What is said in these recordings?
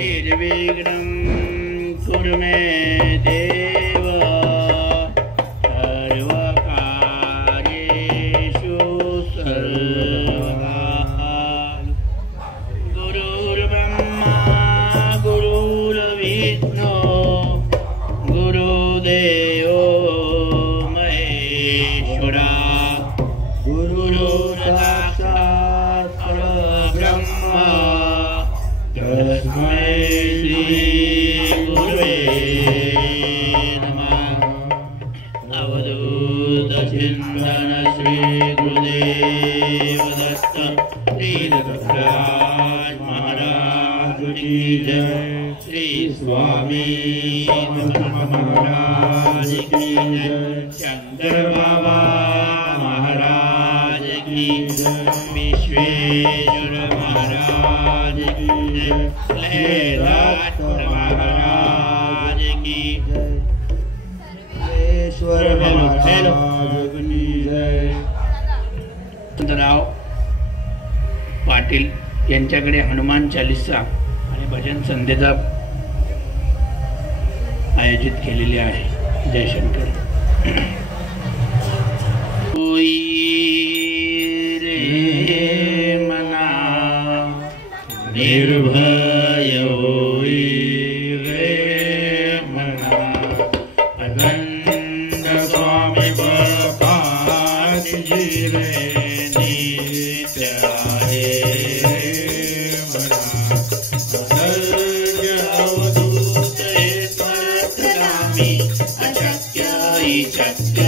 निर्विघ्नं कुरु मे देव सर्वकार्येषु सर्वदा। गुरुर्ब्रह्मा गुरुर्विष्णु गुरुदेवो महेश्वरा गुरुर्साक्षात् परब्रह्म तस्मै श्री गुरुवे नमः। अवधूत चिंतन श्री गुरुदेव दत्त श्री दत्तराज महाराज की जय। श्री स्वामी महाराज की जय। शंकर बाबा महाराज की जय। विश्वेश्वर महाराज की जय। लहराज महाराज की जय। ईश्वर महाराज की जय। राव पाटील यांच्याकडे हनुमान चालीसा आणि भजन संध्येचा आयोजित केलेली आहे। जयशंकर। रे मना निर्भय होई रे मना अखंड स्वामी प्रकाश जी रे नित्य आहे मना। अवधूत शक्य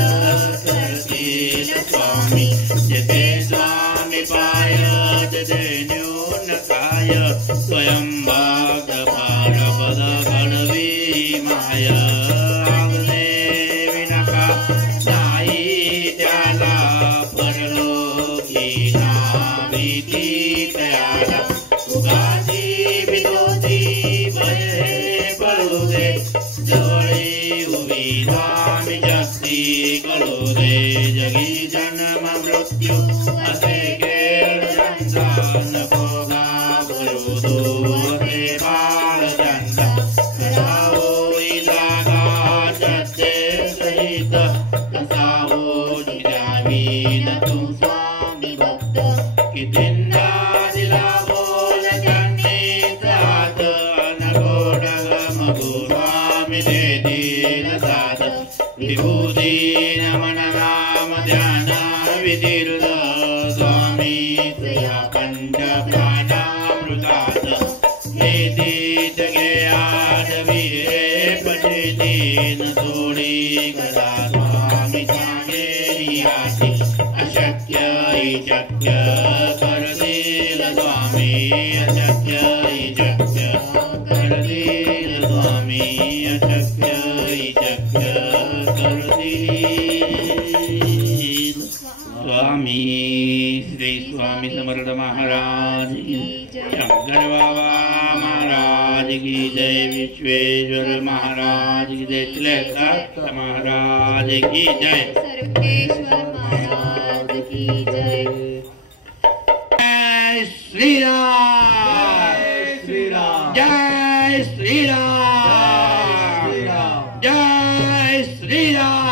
करतील स्वामी जते स्वामी पायत देन्योन काय स्वयं भाग पारपद घडवी माय। आगले विनका नाही त्याला परलोकी ना भीती तयाला। उगाची विनोदी भये पडू दे जवळी उभी स्वामी जगती कळू दे। जगी जन्म मृत्यू असे खेळ जनता नको घाबरू दो असे बाळ जनता। कसा होई जागा सत्य सहित कसा होई द्यावी तू स्वामी भक्त। कितींदा दिला बोल त्यांनी जात नगोड मगू स्वामी देतील साथ। विभूती नमन नाम ध्यान विधिरुद स्वामी तुया पंच प्राणामृतात। नेतीत गेयाद विरे पठेतीन सोडी गदा स्वामी सांगेरी आती। अशक्य शक्य करतील स्वामी अशक्य शक्य करतील स्वामी अशक्य शक्य करतील स्वामी। श्री स्वामी समर्थ महाराज की जय। शंकर बाबा महाराज की जय। विश्वेश्वर महाराज की जय। दत्त महाराज की जय। सर्वेश्वर महाराज की जय। जय श्री राम श्री राम जय श्री राम जय श्री राम।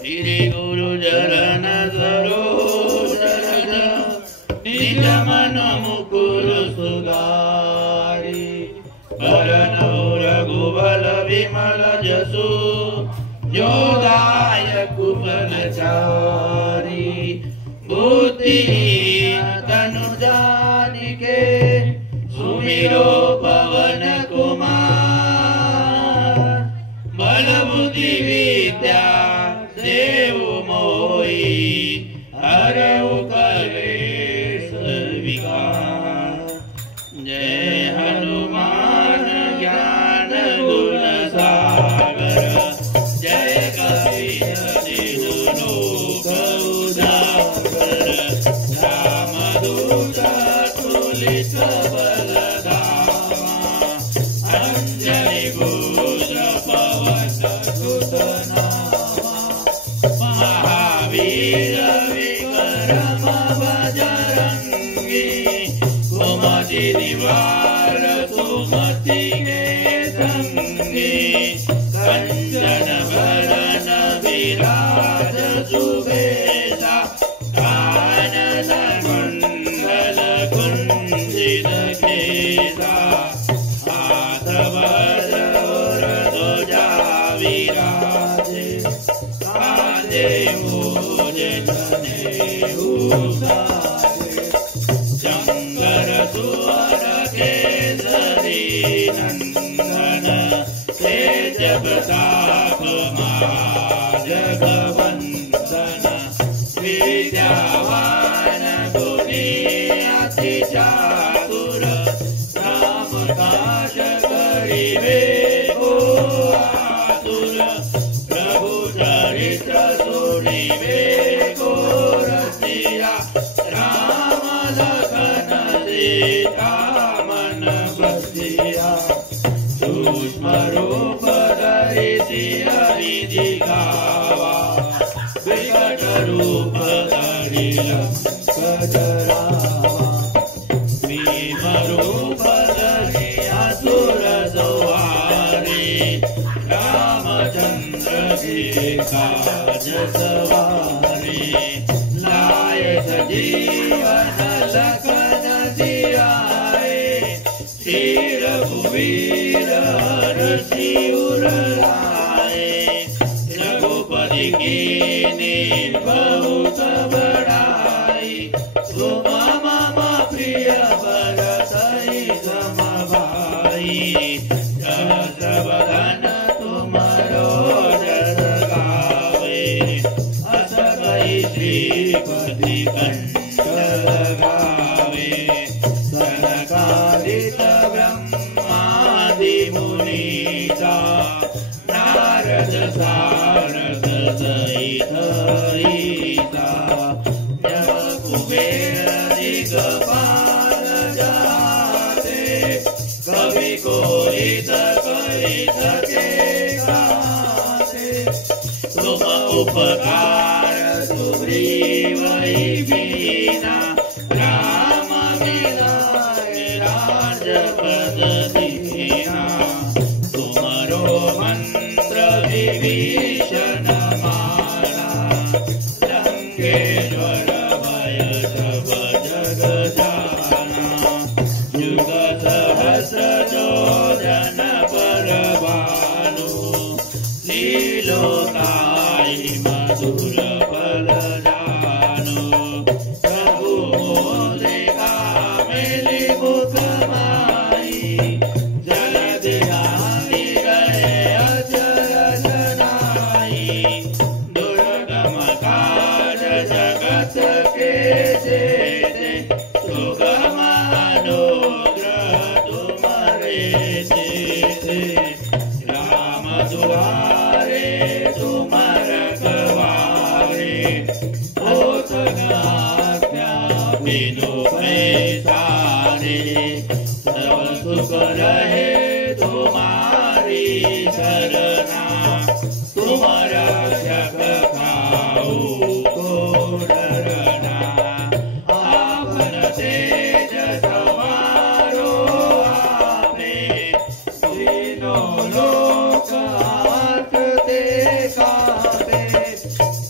श्री गुरु चरण सरोज निज मन मुकुर सुधारी। वरनौ रघुबल विमल जसु जो दायक फलचारी। बुद्धिहीन तनु जानिके सुमिरो पवन कुमार। बल बुद्धि विद्या देव मोहि हरऊ कलेश विकार। जय हनुमान ज्ञान गुण सागर जय कपीश तिहु लोक उजागर। रामदूत तुलित बलधामा अंजनी भूष पवन सुत नामा। महावीर विक्रम निवार सुमति के संगी कंचन भरण विराज सुबेसा कानन कुंडल कुंजित केसा हाथ वज्र और ध्वजा विराजे कांधे मूज जनेऊ साजे शंकर सुवर केसरी नंदन तेज प्रताप महाजगवंदन विद्यावान गुणी अति चातुर राम काज करिबे को आतुर प्रभु चरित्र सुनिबे को रसिया राम लखन सीता मन बसिया सूक्ष्म रूप धरि सियहि दिखावा विकट रूप धरि लंक जरावा भीम रूप धरि असुर संहारे रामचंद्र के काज सवारे लाए सजीवन लखन जियाए तीर भुवीर हर्षि उर लाए रघुपति कीन्ही बहुत बड़ाई तुम मम प्रिय भरतहि सम भाई सहस्र वदन तुमरो जस गावे अस कहि श्रीपति कंठ लगावे सनकादिक ब्रह्मादि मुनीसा नारद सारद सहित ईसा जब कुबेर दिगपाल जाते कवि कोई कहि सके गाते तुम उपकार सुग्रीव बीना राम मिलाए राजपद दीना तुमरो मंत्र विभीषण माना लंकेश्वर भय सब जग जाना युग सहस्र योजन पर भानु लीलोताई मधुर फल जानु प्रभु मोदिका मिली मुख माई जलधि गाहि गए अचर जनाई दुर्गम काज जगत के जेते सुगम अनुग्रह तुम्हारे जेते राम दुआरे तुम रखवारे होत न आज्ञा बिनु पैसारे सब सुख रहे तुम्हारी शरणा तुम रक्षक खाऊ को डरना आपन तेज सवारो आपे तीनों लोक हाथते कापे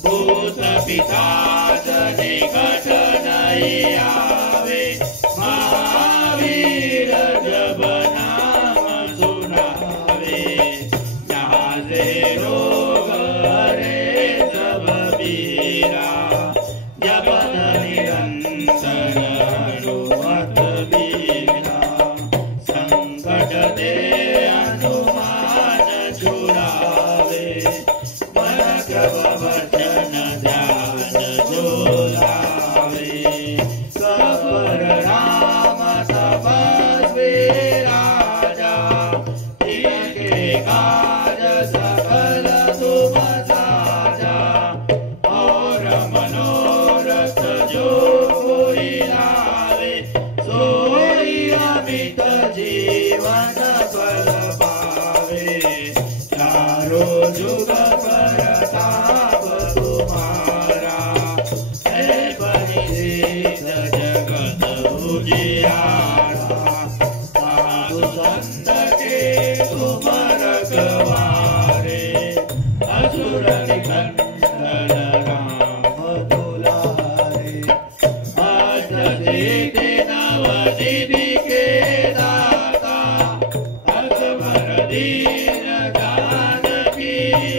भूत पिशाच निकट नहीं आवे महावीर जब नाम सुनावे जहाँ से रोग हरे सब पीरा जपत निरंतर हनुमत बीरा संकट दे हनुमान छुड़ावे मन क्रम वचन ध्यान जो लावे सबर राम तपस्वी राजा जिनके काज सकल तुम साजा और मनोरथ जो कोई लावे सोई अमित जीवन फल पावे चारों जुग परताप तुम्हारा है परिदेश जगत उजियारा असुर निकंदन राम दुलारे अष्ट सिद्धि नवनिधि के दाता अकबर दीन जानकी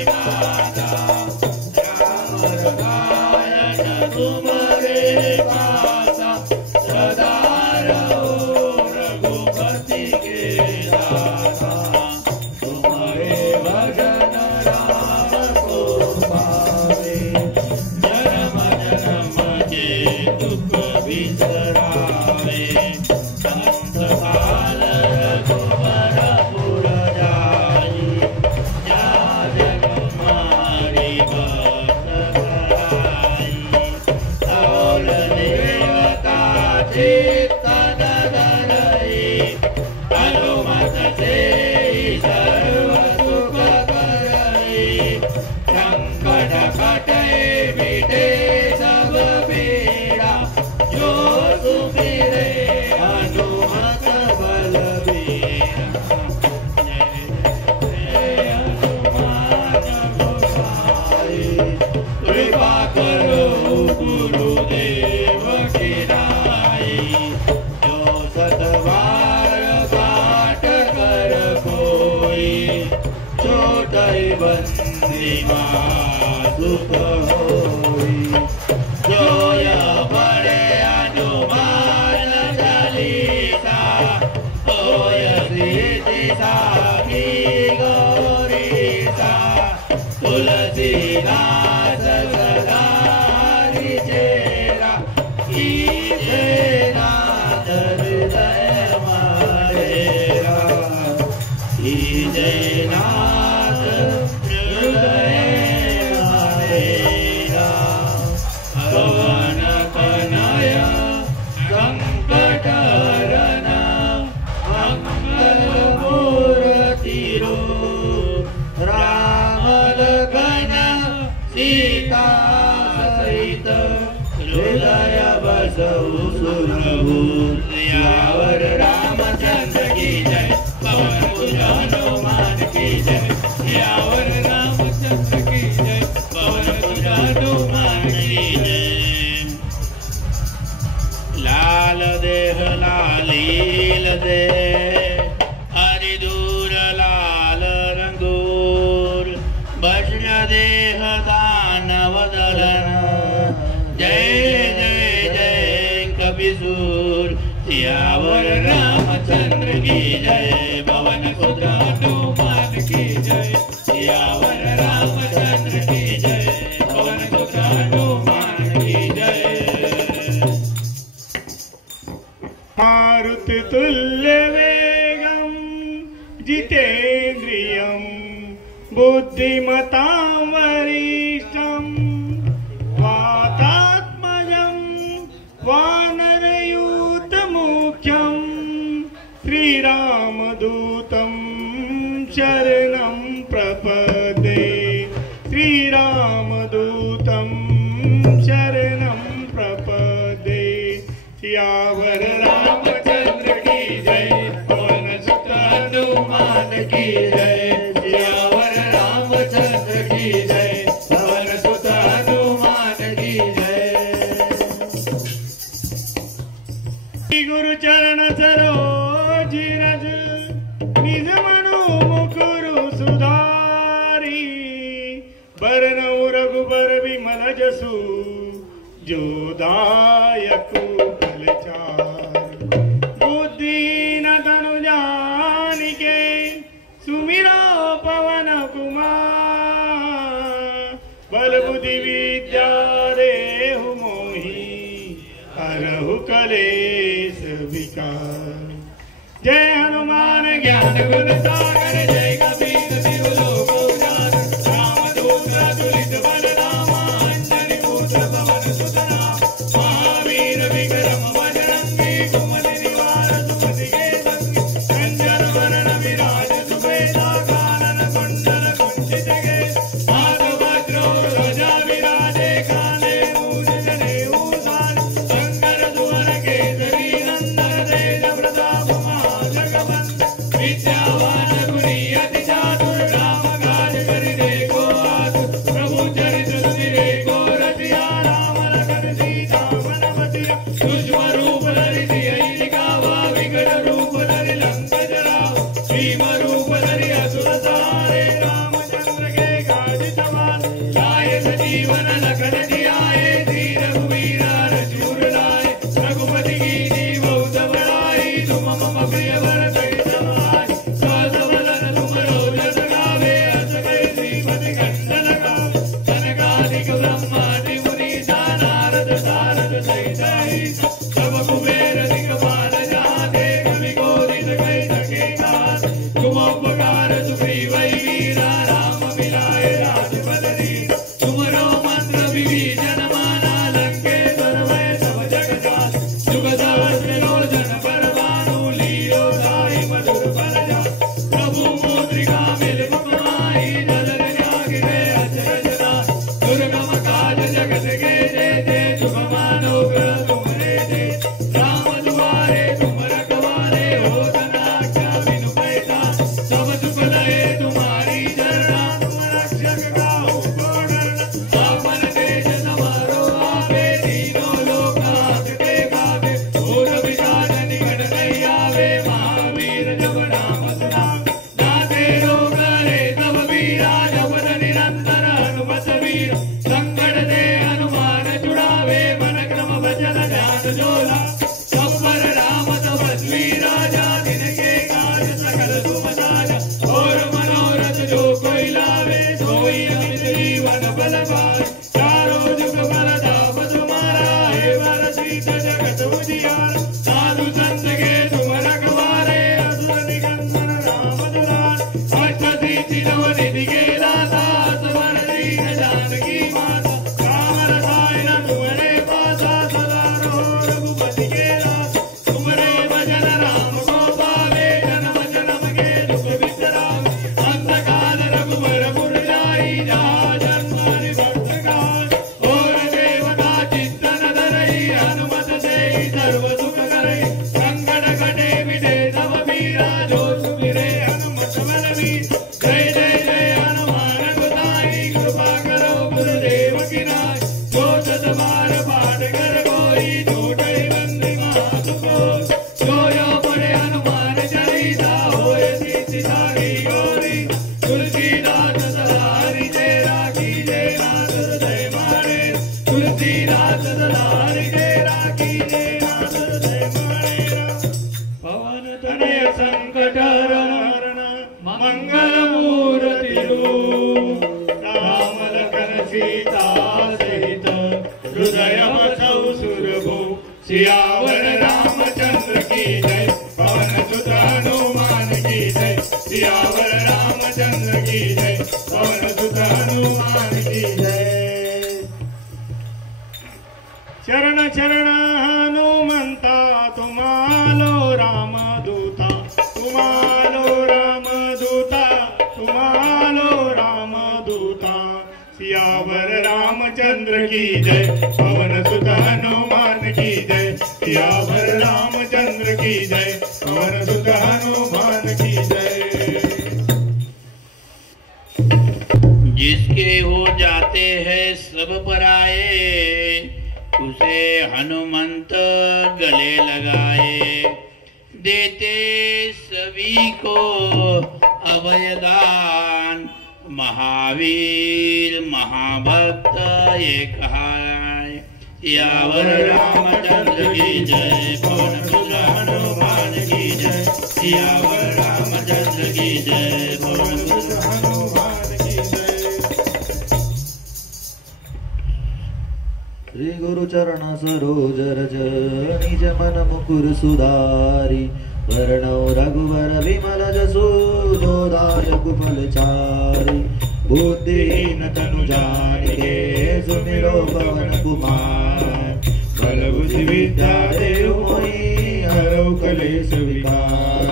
माता राम गायन तुम्हारे पासा सदा रहो रघुपति के दाता तुम्हारे भजन राम को पावे जन्म जन्म के दुख बिसरावे संत काल रघुवर पुर जाई जाय कुमारी भक्त कराई और देवता चित्तन धरई हनुमत से सर्व सुख करई संकट कटे मिटे सब पीड़ा जो सुमिरे हनुमत बलबीरा जय हनुमान गोसाई कृपा करो गुरुदेव की नाई जो सतबार बाट कर कोई छोटई बंदी सुख होई जो यह बड़े हनुमान चालीसा होय सिद्धि साखी गौरीसा तुलसीदास सदा चेरा कीजे नाथ हृदय मारेरा कीजे नाथ हृदय मारेरा पवन कनय संकट हरन मंगल मूर्ति रूप राम लखन सीता सहित हृदय बसहु सुरभूत सियावर रामचंद्र की जय पवन सुत हनुमान की जय सियावर रामचंद्र की जय पवन सुत हनुमान की जय लाल देह लालील दे हरि दूर लाल रंगूर भजन देह दानव दलन जय जय जय कपिसूर सियावर रामचंद्र की जय पवन सुत हनुमान की जय सियावर रामचंद्र की जय पवन सुत हनुमान की जय मारुति तुल्य वेगं जितेन्द्रियं बुद्धिमतां वरिष्ठं वातात्मजं वानरयूथमुख्यं श्रीरामदूतं शरणं प्रपद्ये श्रीरामदूतं शरणं प्रपद्ये सियावर रामचंद्र की जय पवन सुत हनुमान की जय सियावर रामचंद्र की जय पवन सुत हनुमान की जय श्री गुरु चरण सरोज रज निज मनु मुकुरु सुधारी बरनौ रघुबर विमल जसु जो दायकु बुद्धि न तनु जानिके सुमिरो पवन कुमार बल बुद्धि विद्या देहु मोहि हरहु कलेश विकार जय हनुमान ज्ञान गुण सागर जय कबीर शिव लोक उजागर रामदूत अतुलित बल रामा अंजनी पुत्र पवन सुत नाम महावीर विक्रम बजरंगी कुमति निवार सुमति के संगी कंचन वरण विराज सुबेदा कानन कुंडल कुंचित के हाथ वज्र ध्वजा विराजे कांधे मूज जनेऊ सार शंकर सुवन केसरी नंदन तेज प्रताप महाजगवंदन विद्यावान गुणी अति चातुर राम सहित सब कुबेर दिक्पाल जहाँ देख विकोरित कई सके काज तुम उपकार सुग्रीव वीरा राम मिलाए राजपद दीन तुमरो मंत्र विभीषण माना लंकेश्वर भय सब जग जात जुग सहस्र योजन पर भानु लीलो लाई मधुर फल जा प्रभु मुद्रिका मिल मुखमाई जलन न्यागिरे अचरज दास दुर्गम काज जगत के जय शुभ मानो ग्रह तुम्हारे जय राम दुआरे तुम रखवारे हो धनाख्या बिनु पैसा सब सुख लहे तुम्हारी चरणा तुम रक्षक गाओ को डरना आपन देश समारो आवे तीनों लोक हाथते गावे भूत पिशाच निकट नहीं आवे महावीर जब नाम सुनावे नाते रोग हरे तब वीरा जपत निरंतर हनुमत वीर संकट दे हनुमान छुड़ावे मन क्रम भजन ध्यान जोला सब पर राम तपस्वी राजा जिनके काज सकल तुम साजा और मनोरथ जो कोई लावे सोई अमित जीवन बल पाए चारों जुग बल धाम तुम्हारा हे वर सीत जगत उजियारा साधु संत के तुम रखवारे असुर निकंदन राम दुलार अष्ट सिद्धि नव निधि के दाता सबर दीन जानकी माता राम रसायन तुम्हारे पासा सदा रहो रघुपति के दास तुम्हारे भजन राम को पावे जन्म जन्म के दुख बिसरावे अंत काल रघुवर पुर जाई जहाँ जन्म हरि भक्त गाय और देवता चित्तन धरई हनुमत से सर्व सुख करई संकट कटे मिटे सब पीरा जो सुमिरे हनुमत बलवीर जय जय जय हनुमान गोसाई कृपा करो गुरुदेव की नाय जो सत बार पाठ कर कोई छूटे बंदी मातु को जो यो पढ़े हनुमान चालीसा होए सिद्धि सारी गौरी तुलसीदास सदा हरि जय राखी जय नाथ हृदय मारे तुलसीदास सदा हरि जय राखी जय नाथ हृदय मारे पवन तनय संकट हरण मंगल मूर्ति रूप राम लखन सीता सहित हृदय बसौ सुरभु सियावर रामचंद्र की जय पवन सुत हनुमान की जय सियावर रामचंद्र की जय पवन सुत हनुमान की जय चरण चरण हनुमंता तुम्हालो राम दूता तुम्हालो राम दूता तुम्हालो राम दूता सियावर रामचंद्र की जय पवन सुत हनुमान की जय सियावर रामचंद्र की जय पवन सुत हनुमान की जय जिसके हो जाते हैं सब पराए उसे हनुमंत गले लगाए देते सभी को अभयदान महावीर महाभक्त ये कहाय सियावर रामचंद्र की जय पवन सुत हनुमान की जय सियावर रामचंद्र की जय पवन सुत हनुमान की जय। श्री गुरु चरण सरोज रज निज मन मुकुर सुधारी वर्णौ रघुवर विमल जसु जो दायक फलचारी बुद्धिहीन तनु जानिके सुमिरो पवन कुमार बल बुद्धि विद्या देहु मोहि हरौ कलेश विकार।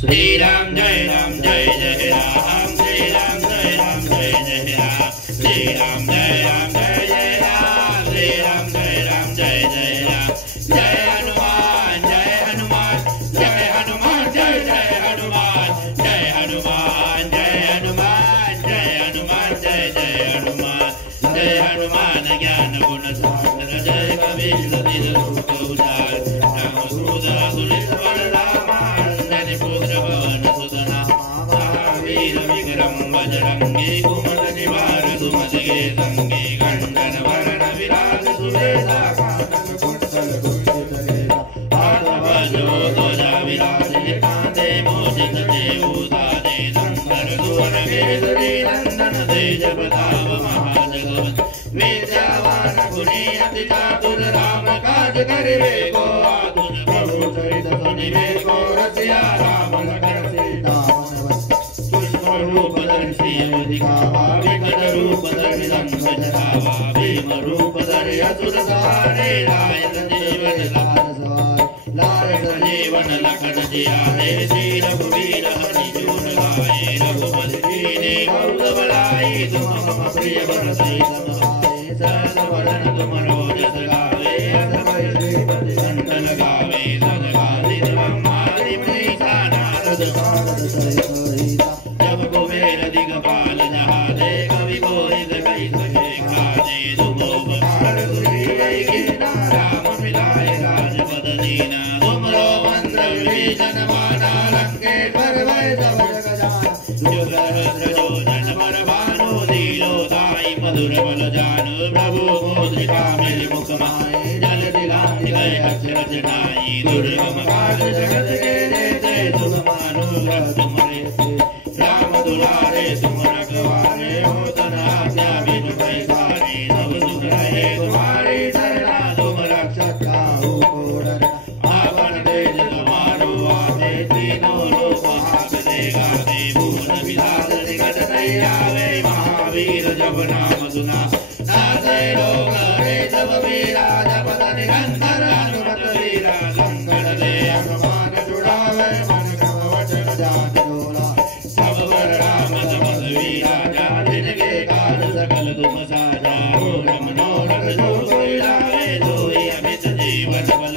श्री राम जय राम जय जय राम श्री राम जय राम जय जय राम श्री राम जय राम जय जय राम श्री राम जय राम जय जय राम जय हनुमान जय हनुमान जय हनुमान जय जय हनुमान जय हनुमान जय हनुमान जय हनुमान जय जय हनुमान जय हनुमान ज्ञान गुण सागर जय कबीर दिल रूप उदार राम सूदा तुलित बलराम जन पुत्र पवन सुतना महावीर विक्रम बजरंगी कुमद निवार सुमतिगे संगी खंडन वरण विराज सुरेला कानन कुंडल कुंडित रेला आत्मजो ध्वजा विराजे कांधे मोदित देवतारे शंकर सुवन केसरी नंदन तेज प्रताप महाजगवत विद्यावान गुणी अति चातुर राम करिवे को आतुर प्रभु चरित सुनिवे को रसिया राम लखन सीता पुष्प रूप दर्शी दिखावा विकट रूप धरि रंग जगावा भीम रूप धरि असुर सहारे लाय संजीवन लाय संजीवन लखन जियारे श्री रघुवीर हरि जून गाए रघुपति दीने बहुत बड़ाई तुम मम प्रिय भरतई समाए सहस वदन तुम रोजस गावे अधवै श्रीपति कंठ लगावे सनकादिक ब्रह्मादि मनीषा नारद सारद सहित जब कुबेर दिगपाल जहादे कवि कोविद कई सके खादे दुमोपकार सुरीयै कीना राम मिलाए राजपद दीना तुमरो मंत्र विभीषण माना लंकेश्वर भय सब जग जाना जो सहस्र जो जन पर भानु दीनो दाई मधुर बल जानु प्रभु मोदिका मेरे मुख माए जल दिलांति गए अक्षर जनाई दुर्गम काज जगत के देते तुम मानो ग्रह तुम्हारे राम दुलारे तुम रखवारे हो तन आज्ञा बिनु पैसारे सब सुख रहे तुम्हारी शरणा तुम रक्षक काहू को डरना आपन तेज तुम्हारो आवे तीनों लोक हाकते गावे भुवन विधात निकट नहीं आवे महावीर जब नाम सुना नासे लोग हरे सब वीरा जपत निरंतर हनुमत वीरा संकट ले अगमान छुड़ावे मन क्रम वचन जान डोला सब पर राम तपस वीरा जा जिनके काज सकल तुम साजा ओम मनोरथ जो कोई लावे सोई अमित जीवन बल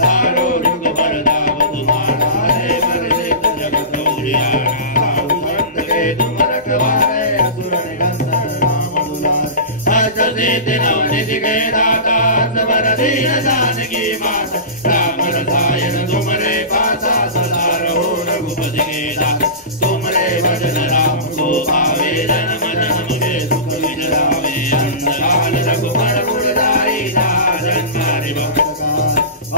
दारो जुग पर दाव तुम्हारा है पर सिद्ध जगत उजियारा साधु संत के तुम रखवारे असुर निकंदन राम दुलारे अजय नवनिधि के दाता सबर दीन जानकी माता राम रसायन तुमरे पासा सदा रहो रघुपति के दास तुमरे भजन राम को पावे जन्म जन्म के सुख विजरावे अंधकाल रघुबर पुरधारी जन मारे भक्त का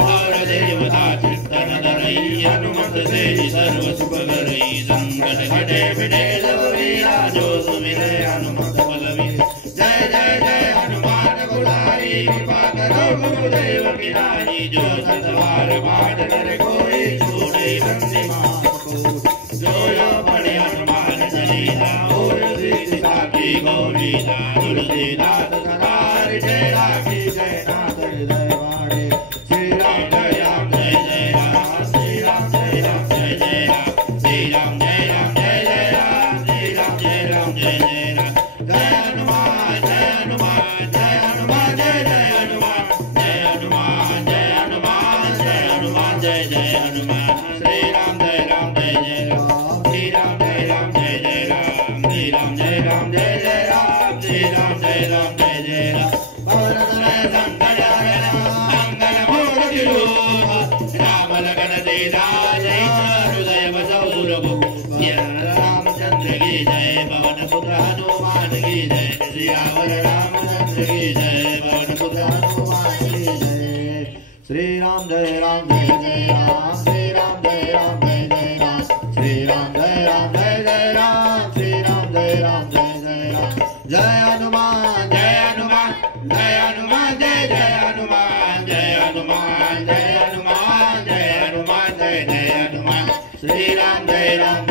और देवता चित्तन धरई हनुमत से सर्व सुख करई संकट हटे फिटे सब वीरा जो सुमिरे हनुमत बलवीर जय जय जय हनुमान गुणारी कृपा करो गुरुदेव की नारी जो सतवार पाठ करे कोई छूटे बंदी मात को जो यो पढ़े हनुमान चालीसा और सीता की गौरीसा तुलसीदास सदारि जय राखी जय नाथ हृदय वाड़े श्री राम जय राम जय जय राम श्री राम जय राम जय जय राम श्री राम जय राम जय जय राम श्री राम जय राम जय जय राम जय हनुमान जय हनुमान जय हनुमान जय जय हनुमान जय हनुमान जय हनुमान जय हनुमान जय जय हनुमान श्री राम जय राम जय जय राम श्री राम जय राम जय जय राम श्री राम जय राम जय जय राम श्री राम जय राम जय जय राम पवन तनय संकट हरण मंगल मूर्ति रूप राम लखन सीता जय हृदय बसौ सुरभूप रामचंद्र की जय पवन पुत्र हनुमान की जय सियावर रामचंद्र की जय पवन पुत्र हनुमान की जय श्री राम जय जय राम श्री राम जय जय राम श्री राम जय जय राम श्री राम जय जय राम जय हनुमान जय हनुमान जय हनुमान जय जय हनुमान जय हनुमान जय हनुमान जय हनुमान जय जय हनुमान श्री राम जय जय राम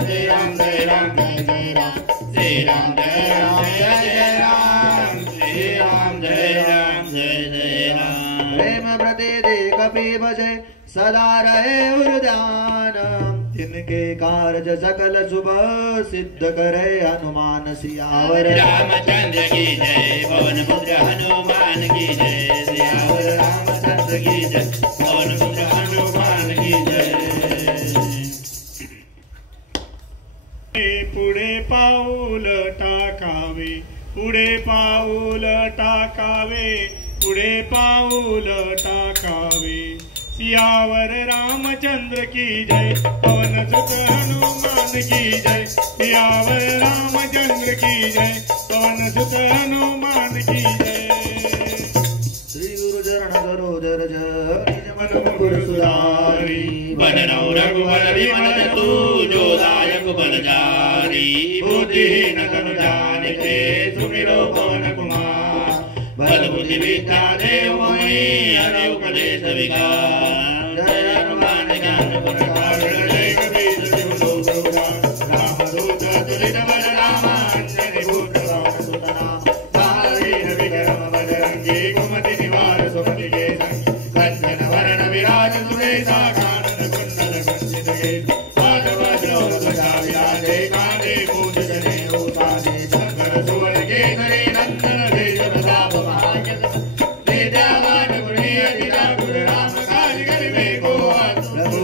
श्री राम जय जय राम श्री राम जय जय राम श्री राम जय जय राम प्रेम प्रतिदि कपि भजे सदा रहे उर्ध्यान तिनके कार्य सकल शुभ सिद्ध करे हनुमान सियावर रामचंद्र की जय पवन पुत्र हनुमान की जय सियावर रामचंद्र की जय पवन पुत्र हनुमान की जय पुढे पाऊल टाकावे पुढे पाऊल टाकावे पुढे पाऊल टाकावे सियावर रामचंद्र की जय पवन सुत हनुमान की जय सियावर रामचंद्र की जय पवन सुत हनुमान की जय श्री गुरु चरण सरोज रज निज मन मुकुर सुधारी बदनौ रघुबर विमल जसु जो दायक बल जारी बुद्धिहीन तनु जानिके सुमिरो पवन कुमार बल बुद्धि विद्या देव मोहि स्वामी हरहु कलेश विकार। जय हनुमान ज्ञान गुण सागर जय कपीस तिहु लोक उजागर। रामदूत तुलित बलराम अंजनी पुत्र पवन सुत नाम। महावीर विक्रम बजरंगी कुमति निवार सुमति के संग। कंचन वरण विराज सुरेशा कानन कुंडल कुंचित केश। माधव ध्वजा विराजे कांधे मूंज जनेऊ साजे। शंकर सुवन केसरी नंदन तेज प्रताप महाजन। विद्यावान गुणी अति ठाकुर राम काज करिबे को आतुर। प्रभु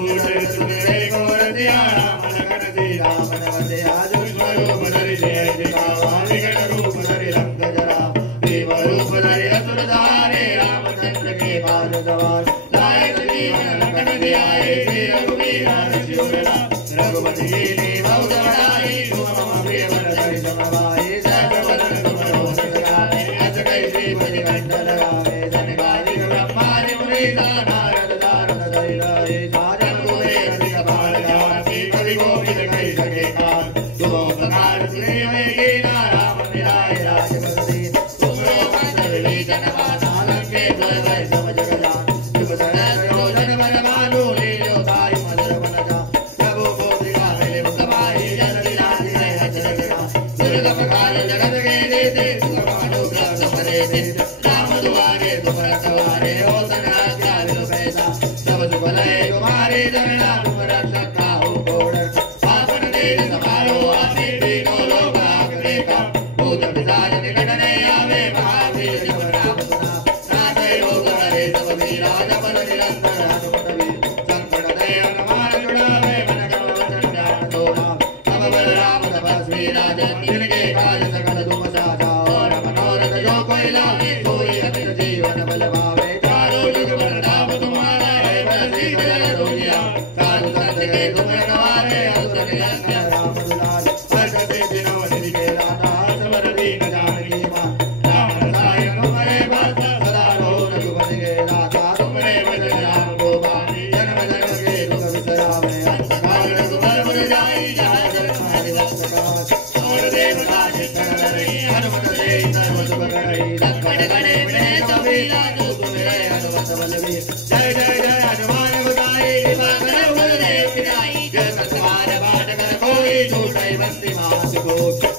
सुनरे को रतिया राम लखन सीता मन बंधिया। स्वरूप धरि जय दिखावा विकट रूप धरि रंग जरा। देव रूप धरि असुर धारे रामचंद्र के काज सवार। लायक जीवन लखन ध्याए श्री रघुवीर शिवर लाए। रघुपति कीन्ही बहुत बड़ाई तुम मम प्रिय भरत समभाई। सहस वदन तुम रोज गावे अस कहि श्रीपति कंठ लगावे। सनकादिक ब्रह्मादि मुनीसा नारद सारद सहित अहिसा। जन कुबेर दिख पाल जाति कवि कोकिल कहि सके काल। तुम उपकार सुने में कीना राम मिलाए राजपति। तुमरो मंत्र विभीषण वासा लंकेश्वर भय सब जग जान। शुभ सहस्र योजन बल भानु लील्यो ताहि मधुर बन जान। प्रभु गोपिका मिले मुखमाहि जन दिलासी है हजरत राम। दुर्गम काल जगत के देते सुगम अनुग्रह सपरे देते। राम दुआरे तुम रखवारे हो सन आज्ञा बिनु पैसा। सब सुख लय तुम्हारे चरणा तुम रक्षक काहू को डर। आपन तेज समारो आपे तीनों लोक आगते का। भूत पिशाच निकट नहीं आवे महावीर जब नाम सुना। नाथे रोग हरे सब वीरा जपन निरंतर हनुमत वीर। संकट दय हनुमान छुड़ावे मन क्रम वचन ध्यान दो राम। अब बलराम तपस्वी राजन जिनके काज सकल तुम साजा। और मनोरथ जो कोई लावे सोई अमित जीवन बल पावे। चारों जुग प्रताप तुम्हारा है बसी जय दुनिया। साधु संत के तुम रखवारे असुर निरंतर राम दुलार। भजते दिनों निधि के दाता समर दीन जानकी मां। राम रसायन तुम्हारे वासा सदा रहो रघुपति के दाता। तुमरे भजन राम को पानी जन्म जन्म के दुख बिसरावे। अंत काल रघुबर पुर जाई जहाँ जन्म हरि भक्त कहाई। और देवता चित्तन धरई हनुमत से सर्व सुख करई। लंकन गणे विनय कबीरा जो तुम्हें हनुमत बलवीर। जय जय जय हनुमान गोसाई कृपा करो गुरुदेव की नाई। जय सतवार बाट कर कोई छूटई बंसी मास को।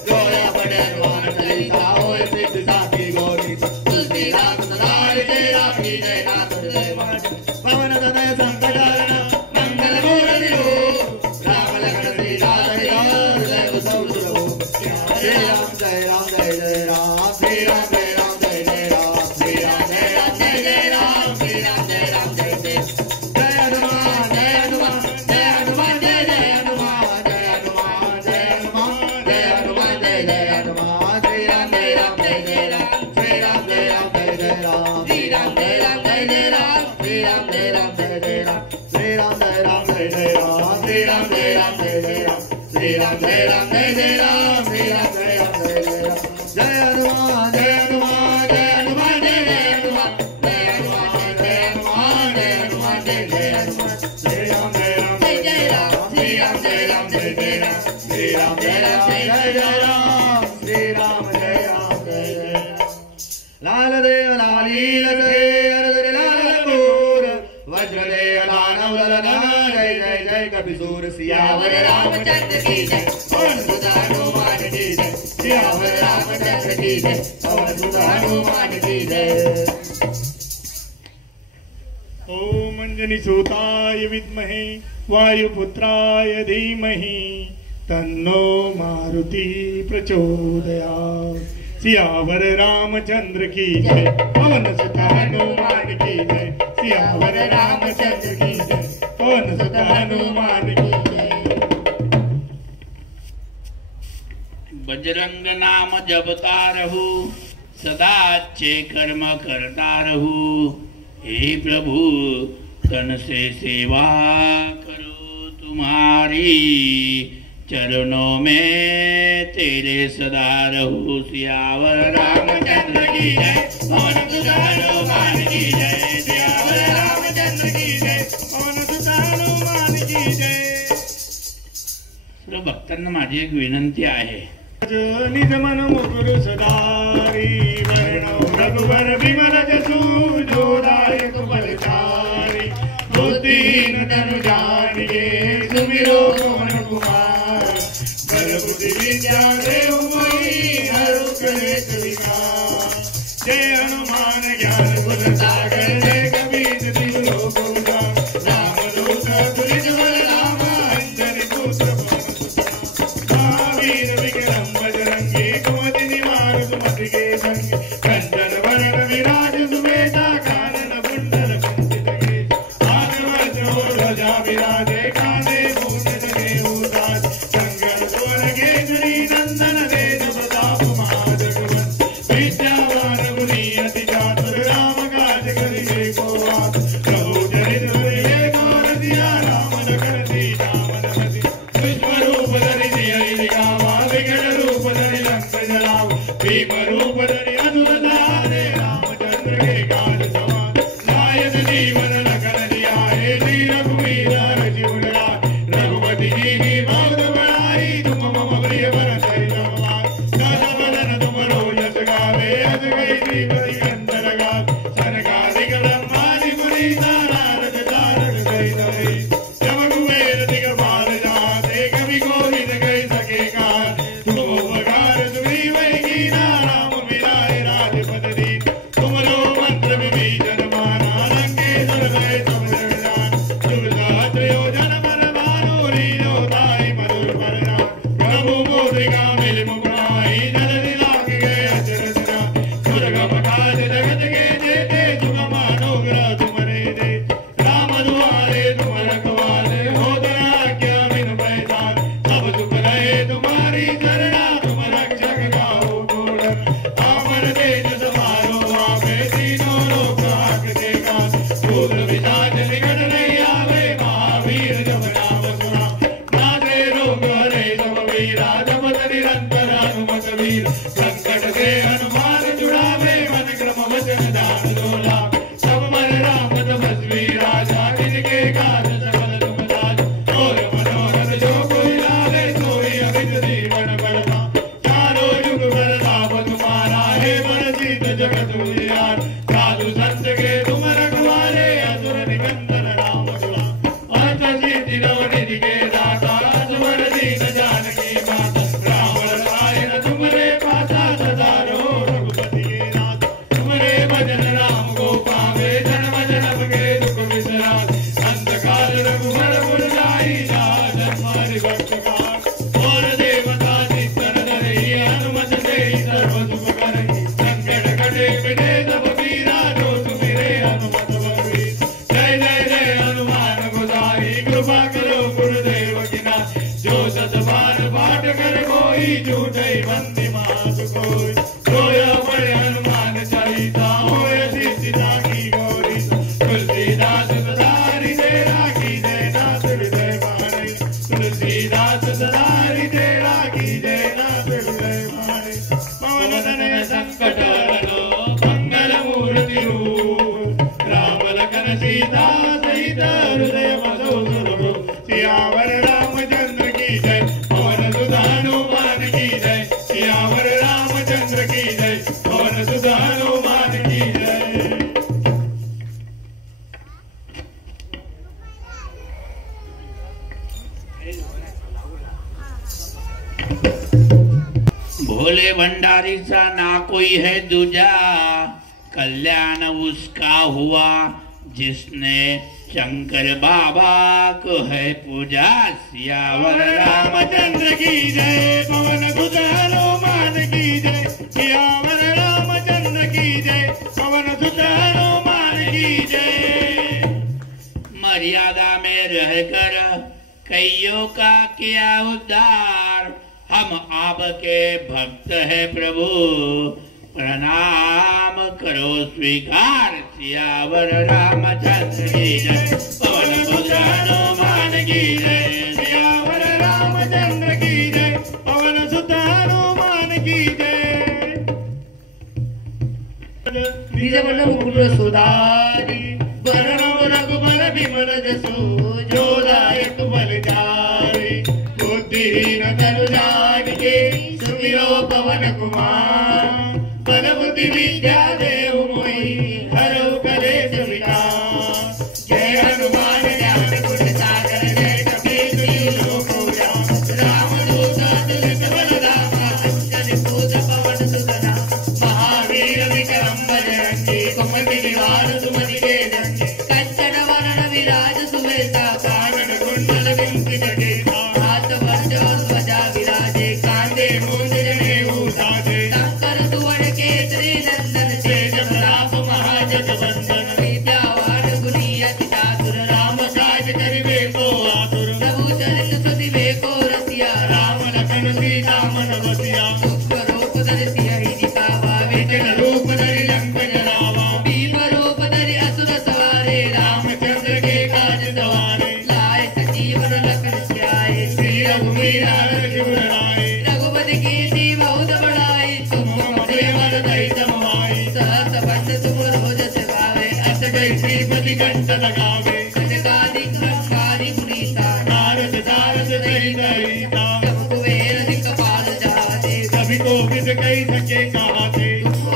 जोया पड़े हनुमान चालीसा होय सिद्ध साखी गौरी। तुलसीदास सदा तेरा की जय नाथ जय मान। पवन तनय संकट हरण मंगल मूर्ति रूप। राम लखन सीता सहित हृदय सब सुरभूप। श्री राम जय राम जय जय राम। श्री राम जय राम जय जय राम। श्री राम जय राम जय जय राम। श्री राम जय राम जय जय। जय हनुमान जय हनुमान जय हनुमान जय जय हनुमान। जय हनुमान जय हनुमान जय हनुमान जय जय हनुमान। श्री राम जय राम जय जय राम। श्री राम जय राम जय जय राम। श्री राम जय राम जय जय राम। श्री राम जय राम जय जय राम। श्री राम जय राम जय जय राम। श्री राम जय राम जय जय राम। श्री राम जय राम जय जय राम। श्री राम जय राम जय जय राम। जय हनुमान जय हनुमान जय हनुमान जय जय हनुमान। जय हनुमान जय हनुमान जय हनुमान जय जय हनुमान। श्री राम जय राम जय जय राम। श्री राम जय राम जय जय राम। श्री राम जय राम जय जय राम। श्री राम जय राम जय जय राम। लाल देव लालील से अरदर लाल कपूर। वज्रदेव दानव ललना जय जय जय कपिसूर। सियावर रामचंद्र की जय पवन सुत हनुमान की जय। सियावर रामचंद्र की जय पवन सुत हनुमान की जय। ओम अंजनी सुताय विद्महे वायुपुत्राय धीमहि तन्नो मारुति प्रचोदयात्। सियावर रामचंद्र की जय पवन सुत हनुमान की जय। सियावर रामचंद्र की जय पवन सुत हनुमान की जय। बजरंग नाम जपता रहू सदा अच्छे कर्म करता रहू। हे प्रभु तन से सेवा करो तुम्हारी। चरणों में तेरे सदा रहू। सियावर रामचंद्र की जय पवन सुत हनुमान की जय। सियावर रामचंद्र की जय पवन सुत हनुमान की जय। सर्व भक्तांना माझी एक विनंती आहे। निज मन मुकुर सदारी वर्ण रघुवर विमल जसू जोदा करिए को आप प्रभु चरित हरिये को रसिया राम लखन सीता मन बसी विश्व रूप धरि हरि दिखावा विकट रूप धरि लंक जलावा भीम रूप धरि असुर सहारे रामचंद्र के काज सवार नायक जीवन लखन जियाए श्री रघुवीर हरि गुण गाए रघुपति जी की बहुत बड़ाई तुम मम प्रिय भरत समार दस बदन तुमरो यश गावे अस गई श्रीपति कंदर गावे सरकारिक ब्रह्मादि मुनीसा नारद तारक सहित हरि जब कुबेर दिगपाल जाते कवि कोविद कहि सके काल तुम उपकार सुग्रीव कीना राम मिलाए राजपद दीन तुमरो मंत्र विभीषण माना लंकेश्वर भय सब जग जान जुग सहस्र योजन पर भानु लीनो ताई मधुर परिणाम प्रभु मोदिका मिल मुखनाई जल दिलाक गए अचरज जान दुर्गम काज जगत के जेते सुख मानो ग्रह तुमरे दे राम दुआरे तुम रखवाले हो दराज्ञा बिन पैसान सब सुख रहे तुम्हारी शरणा तुम रक्षक गाओ गोरख आपन तेज समारो आपे तीनों लोक हांकते कान दूर विशाच निकट नहीं आवे महावीर जब नाम सुना नाथे रोग हरे सब वीरा जपत निरंतर हनुमत वीर संकट से हनुमान छुड़ावे मन क्रम वचन दान डोला सब मन राम तपस्वी राजा जिनके काज सकल तुम साज और मनोरथ जो कोई लावे सोई अमित जीवन बलवा चारों युग प्रताप तुम्हारा है मन जीत जगत उजियार साधु संत के तुम रखवाले असुर निकंदन राम दुआ अष्ट सिद्धि नव निधि के दाता असवर दीन जानकी माता रावण रायन तुमरे पासा सदा रहो रघुपति के नाथ तुमरे भजन राम को पावे जन्म जन्म के दुख विसराय अंतकाल रघुवर पुर जाई राजन हरि भक्त कार और देवता चित्तन धरई हनुमत देहि सर्व सुख करई संकट कटे मिटे सब पीरा जो सुमिरे हनुमत बलवीर जय जय जय हनुमान गोसाई कृपा करो गुरुदेव की नाथ जो सत बार पाठ कर कोई झूठे बंदी मात कोई रोया पड़े हनुमान चालीसा होए सीता की गौरी तुलसीदास सदारि तेरा की जय नाथ हृदय मारे तुलसीदास सदारि तेरा की जय नाथ हृदय मारे पवन तनय संकट हरो मंगल मूर्ति रूप राम लखन सीता सहित हृदय मधु सुरभु सियावर रामचंद्र की जय पवन सुत हनुमान की जय सियावर रामचंद्र की जय पवन सुत हनुमान की जय भोले भंडारी सा ना कोई है दूजा कल्याण उसका हुआ जिसने शंकर बाबा को है पूजा सियावर रामचंद्र की जय पवन सुत हनुमान की जय सियावर रामचंद्र की जय पवन सुत हनुमान की जय मर्यादा में रहकर कईयों का किया उद्धार हम आपके भक्त है प्रभु प्रणाम करो स्वीकार सियावर रामचंद्र की जय पवन सुत हनुमान की जय सियावर रामचंद्र की जय पवन सुत हनुमान की जय निज मन मुकुट सुधारी वरण रघुबर विमल जसु जो दायक बलचारी बुद्धिहीन तनु जानिके सुमिरो पवन कुमार बल बुद्धि विद्या देव मोहि हरहु कलेश विकार जय हनुमान ज्ञान गुण सागर जय कपीस लोक उजागर रामदूत अतुलित बल धामा अंजनी पूत पवन सुत नामा महावीर विक्रम बजरंगी कुमति निवार सुमति के जंगी कंचन वरण विराज सुवेशा कानन कुंडल विंसित केसा हाथ वज्र और ध्वजा विराजे कांधे मूंज जनेऊ साजे शंकर सुवर्ण केसरी नंदन तेज प्रताप महाजग वंदन विद्यावान गुणी अति चातुर राम काज करिबे को आतुर प्रभु चरित सुनिबे को रसिया राम लखन सीता मन बसिया रूप रूप धरि सियहि दिखावा विकट रूप धरि लंक जरावा भीम रूप धरि जय श्रीपति कंठ लगावे कनकादिक संस्कारी पुनीता नारद सारद सहित हिता सब कुबेर दिक्पाल जाते सभी को विद कही सके कहाते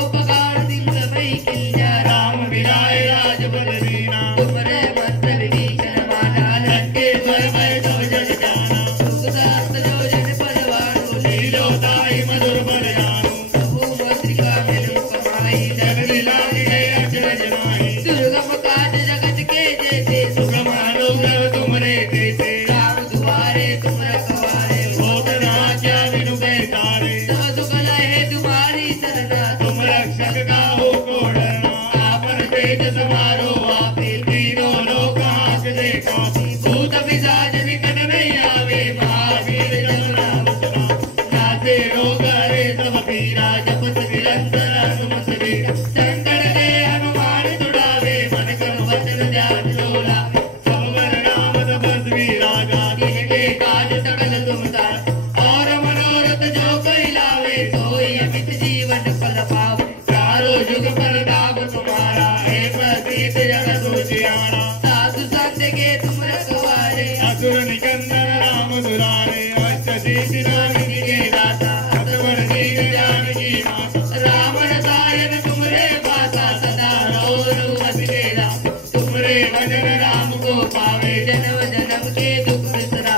उपकार दिन भई किल्या राम विराय राजबल दीना तुमरे मंत्र विभीषण माना लंके स्वर में जो जग जाना सुखदास जो जन परवानो लीलोताई मधुर बल जानो प्रभु मद्रिका मिलो कमाई जग दिलांग गए अचरज नाई दुर्गम काज जगत के जेते सुगम अनुग्रह तुमरे देते राम दुआरे तुम रखवारे भोग ना क्या बिनु बेकारे सब सुख लहे तुम्हारी सरना तुम रक्षक का हो को डरना आपन तेज समारो आपे तीनों लोक हाथ देखा भूत पिशाच निकट नहीं आवे महावीर जब नाम सुना नासे रोग हरे सब पीरा जपत निरंतर हनुमत वीर संकट दे हनुमान छुड़ावे मन क्रम वचन ध्यान डोला सब बर नाम तपस्वी राजा जिनके काज सकल तुम दास और मनोरथ जो कोई लावे सोई अमित जीवन फल पावे चारों जुग पर दाग तुम्हारा है प्रतीत जगत उजियारा साधु संत के तुम रखवारे असुर निकंदन राम दुलारे अष्टसिद्धि नामिनी के दाता असवर दीन जानकी माता राम रसायन तुमरे पासा सदा रहो रघुपति तेरा तुमरे भजन राम को पावे जन्म जन्म के दुख बिसरा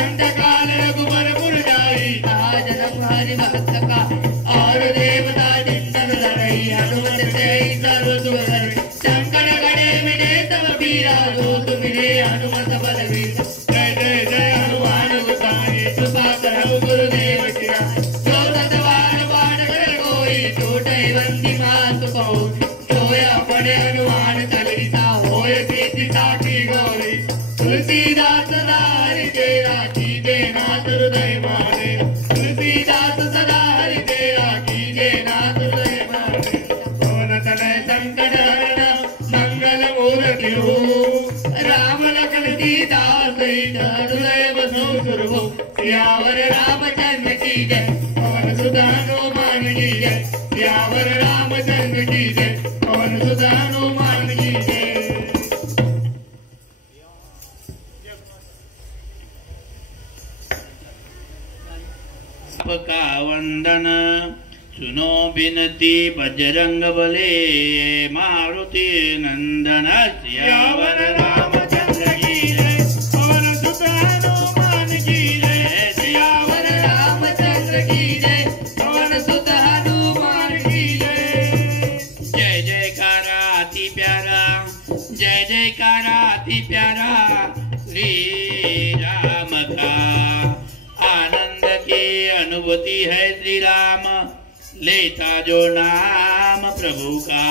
अंत काल रघुबर पुर जाई कहा जन्म हरि भक्त का और देवता चिंतन लड़ई हनुमत जय सर्व सुख करई संकट गणे मिटे तब पीरा दूत मिले हनुमत बलवीर जय जय जय हनुमान गोसाई कृपा करो गुरुदेव की नाई जो सतवार बाण करे कोई छोटे बंदी मात को जोया पड़े हनुमान चालीसा होए प्रीति साखी गौरी तुलसीदास सदा हरि तेरा कीजे नाथ हृदय मारे तुलसीदास सदा हरि तेरा कीजे नाथ हृदय मारे पवन तनय संकट हरना मंगल मूर्ति हो राम लखन सीता सहित हृदय बसो सुरभो सियावर रामचंद्र की जय पवन सुत हनुमान की जय सियावर रामचंद्र की जय पवन सुत हनुमान की जय आपका वंदन सुनो बिनती बजरंग बले मारुति नंदन सियावर रामचंद्र की जय पवन सुत हनुमान की जय सियावर रामचंद्र की जय पवन सुत हनुमान की जय जय जयकारा अति प्यारा जय जयकारा अति प्यारा श्री राम का आनंद की अनुभूति है श्री राम लेता जो नाम प्रभु का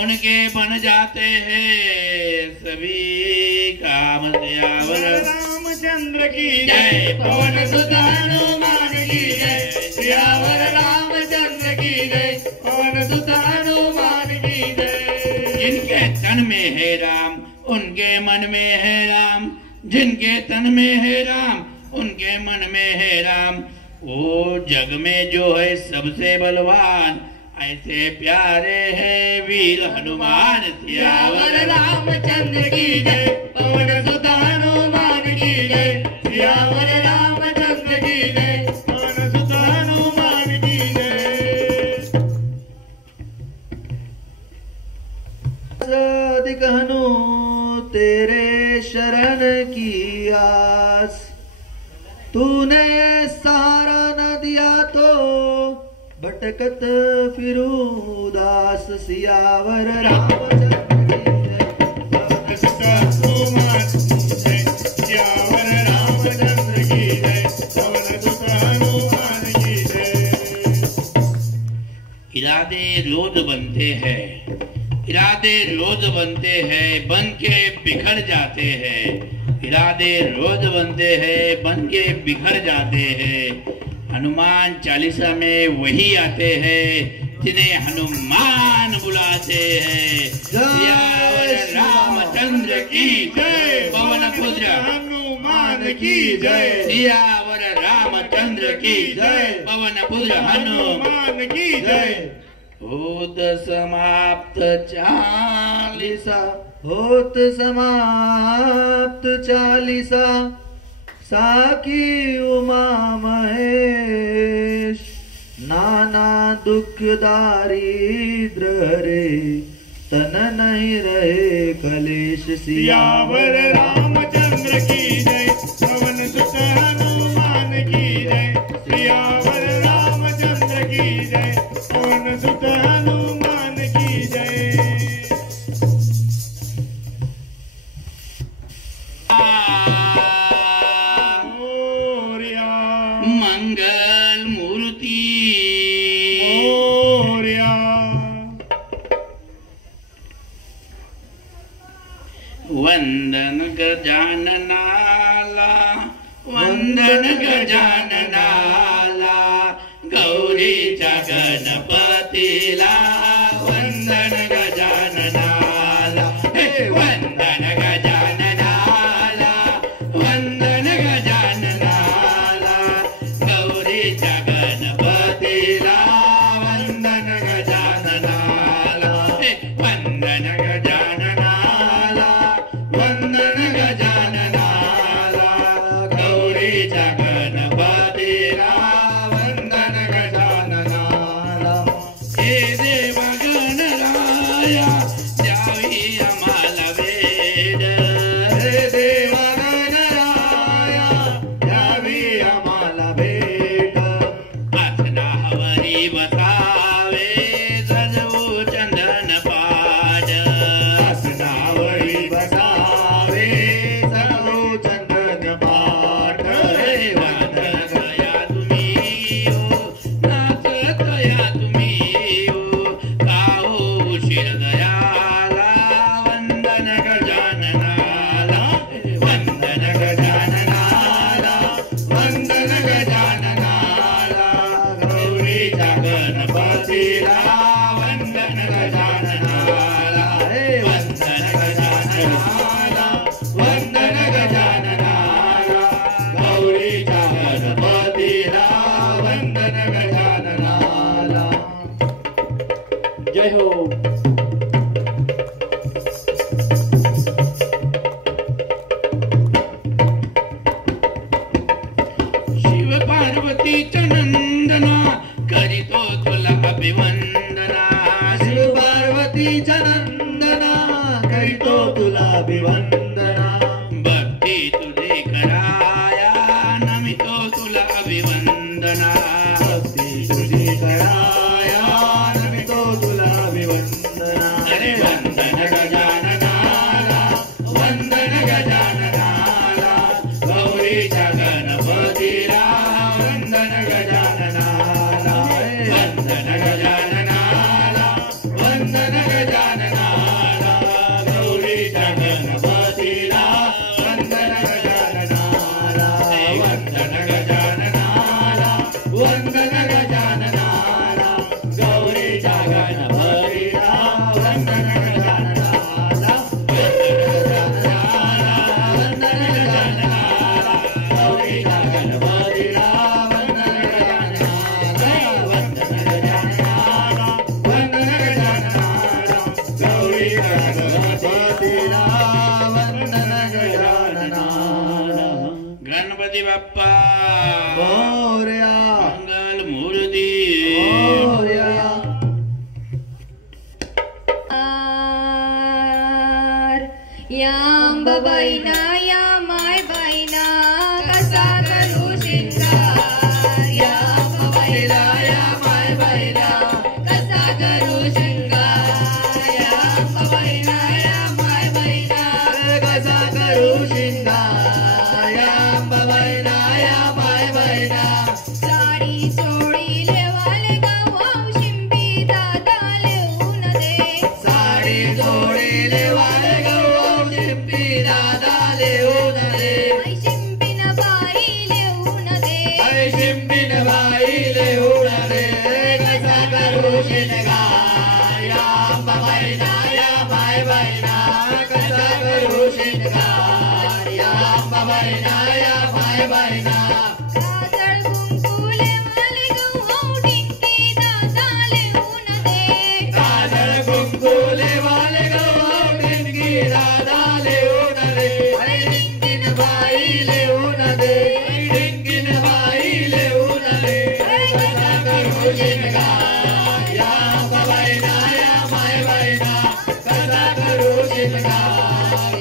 उनके बन जाते हैं सभी काम सियावर रामचंद्र की जय जय पवन सुत हनुमान की जय सियावर रामचंद्र की जय पवन सुत हनुमान की जय जिनके तन में है राम उनके मन में है राम जिनके तन में है राम उनके मन में है राम वो जग में जो है सबसे बलवान ऐसे प्यारे है वीर हनुमान सियावर सियावर रामचंद्र की जय पवन सुत हनुमान की जय सियावर रामचंद्र की जय पवन सुत हनुमान की जय अधिक हनु तेरे शरण की आस तूने सहारा न दिया तो भटकत फिरूं उदास सियावर रामचंद्र की जय पवन सुत हनुमान की जय सियावर रामचंद्र की जय पवन सुत हनुमान की जय इरादे रोज बनते हैं इरादे रोज बनते हैं बन के बिखर जाते हैं इरादे रोज बनते हैं बन के बिखर जाते हैं हनुमान चालीसा में वही आते हैं जिन्हें हनुमान बुलाते हैं सियावर रामचंद्र की जय पवन पुत्र हनुमान की जय सियावर रामचंद्र की जय पवन पुत्र हनुमान हनुमान की जय होत समाप्त चालीसा, होत समाप्त चालीसा, साकी उमा महेश, नाना दुख दारिद्र रे, तन नहीं रहे कलेश। सियावर रामचंद्र की जय, पवन सुत हनुमान की जय। सियावर रामचंद्र की जय, पवन सुत हनुमान की जय। मोरया मंगल मूर्ति मोरया, वंदन गजाननाला, वंदन गजाननाला, गौरीच्या गणपतीला वंदन गजाननाला, हे वंदन गजाननाला, वंदन गजाननाला, गौरीच्या गणपतीला वंदन गजाननाला, हे वंदन गजाननाला, वंदन गजाननाला, गौरीच्या गणपतीला वंदन गजाननाला। हे देव गणराया द्यावी आम्हाला वेद, हे देवा गणराया द्यावी आम्हाला भेट। आसनावरी बसावे सजवू चंदन पाट, आसनावरी बसावे सर्व चंदन पाठ। हे वादन गया तुम्ही हो, नाचत गया तुम्ही हो, काहो उशीर गयाला वंदन गजाननाला, वंदन गजाननाला, वंदन गजाननाला, गौरीच्या गणपतीला वंदन गजाननाला, हे वंदन गजाननाला, वंदन गजाननाला, गौरीच्या गणपतीला वंदन गजाननाला। जय हो। शिव पार्वतीच्या नंदना करीतो तुला अभिवंदना, शिव पार्वतीच्या नंदना करीतो तुला अभिवंदना। भक्ती तुझे कराया नमितो तुला अभिवंदना, भक्ती तुझी कराया नमितो तुला अभिवंदना। अरे वंदन गजाननाला, वंदन गजाननाला, गौरीच्या गणपतीला वंदन गजाननाला, वंदन गजाननाला, वंदन गजाननाला, गौरीच्या गणपतीला वंदन गजाननाला, वंदन गजाननाला, वंदन गजाननाला, गौरीच्या गणपतीला वंदन गजाननाला, वंदन गजाननाला, गौरीच्या गणपतीला वंदन गजाननाला, वंदन गजाननाला, वंदन गजाननाला, गौरीच्या गणपतीला वंदन गजाननाला। गणपती बाप्पा मोरया मंगल मूर्ती मोरया। या अंबाबाईना या मायबाईना कसा करू शिंगार, या अंबाबाईला या मायबाईला कसा करू शिंगार, या अंबाबाईला या मायबाईला कसा करू शिंगार, या अंबाबाईला या मायबाईला। साडी चोळी लेवाले गावाव शिंपी दादा लेऊन दे, साडी जोडी लेवाले गौरव शिंपी दादा लेऊन दे। आई शिंपीन बाई लेऊन दे, ऐ शिंपीन बाई लेऊन दे। कसा करू शिंगार, या अंबाबाईला या मायबाईला कसा करू शिंगार, या अंबाबाईला या मायबाईला। काजळ कुंकू लेवाले गव्हाव टिंकी दादा लेऊन दे,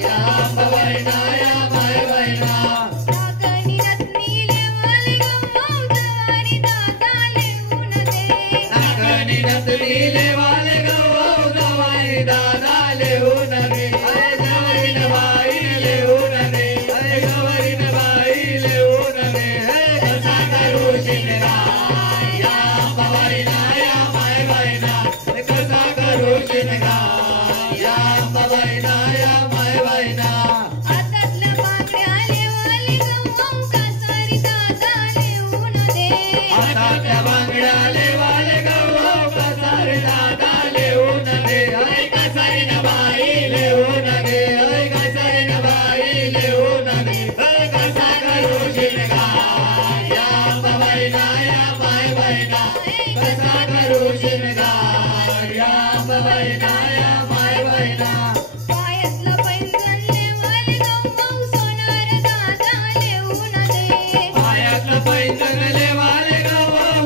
या अंबाबाई ना या माय बाई ना नागणी रत्नी लेवाल गवारी दादा लेऊन दे नागणी रत्नी लेवाल गवारी दादा लेऊन दे गवरीन बाई लेऊन दे गवरीन बाई लेऊन दे कसा करू शिंगार या अंबाबाई ना या माय बाई ना कसा करू शिंगार या अंबाबाई ना या माय बाई ना हातातल्या बांगड्या लेवाल गवारी दादा लेऊन दे हातातल्या बांगड्या लेवाल गवारी दादा लेऊन दे कसारीन बाई लेऊन दे कसारीन बाई लेऊन दे कसा करू शिंगार या अंबाबाई ना या माय बाई ना कसा करू शिंगार या अंबाबाई ना या माय बाई ना पायातलं पैंजण लेवाल सोनार दादा लेऊन दे पायातलं पैंजण लेवाल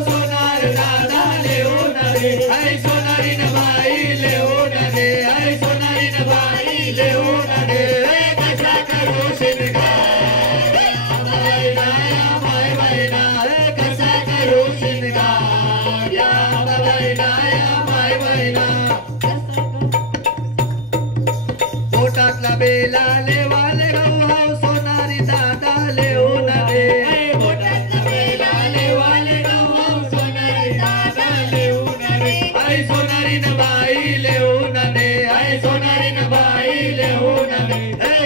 सोनार दादा लेऊन दे सोनारीन बाई लेऊन दे सोनारीन बाई लेऊन दे कसा करू शिंगार अंबाबाई ना या माय बाई ना कसा करू शिंगार या अंबाबाई ना या माय बाई ना पोटातला बेला लेवाल सोनारी दादा लेऊन दे पोटातला बेला लेवाल सोनारी दादा लेऊन दे सोनारीन बाई लेऊन दे सोनारीन बाई लेऊन दे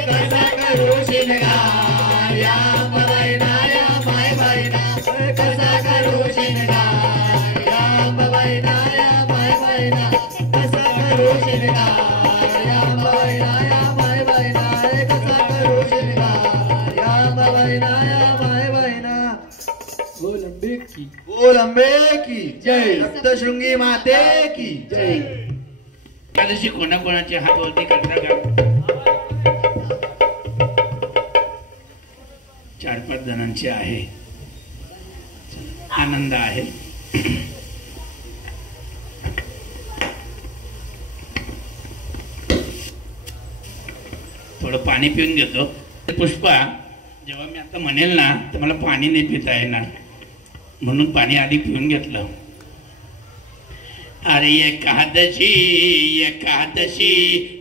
कसा करू शिंगार या अंबाबाई ना या माय बाई ना कसा करू शिंगार या अंबाबाई ना या माय बाई ना कसा करू शिंगार या अंबाबाई ना या माय बाई ना कसा करू शिंगार या अंबाबाई ना या माय बाई ना बोल अंबे की जय सप्तशृंगी माते की जय एकादशी कोणाकोणाचे हातवरती करता का 4-5 जणांची आहे आनंद आहे थोडं पाणी पिऊन घेतो पुष्पा जेव्हा मी आता म्हणेल ना तर मला पाणी नाही पिता येणार म्हणून पाणी आधी पिऊन घेतलं अरे एकादशी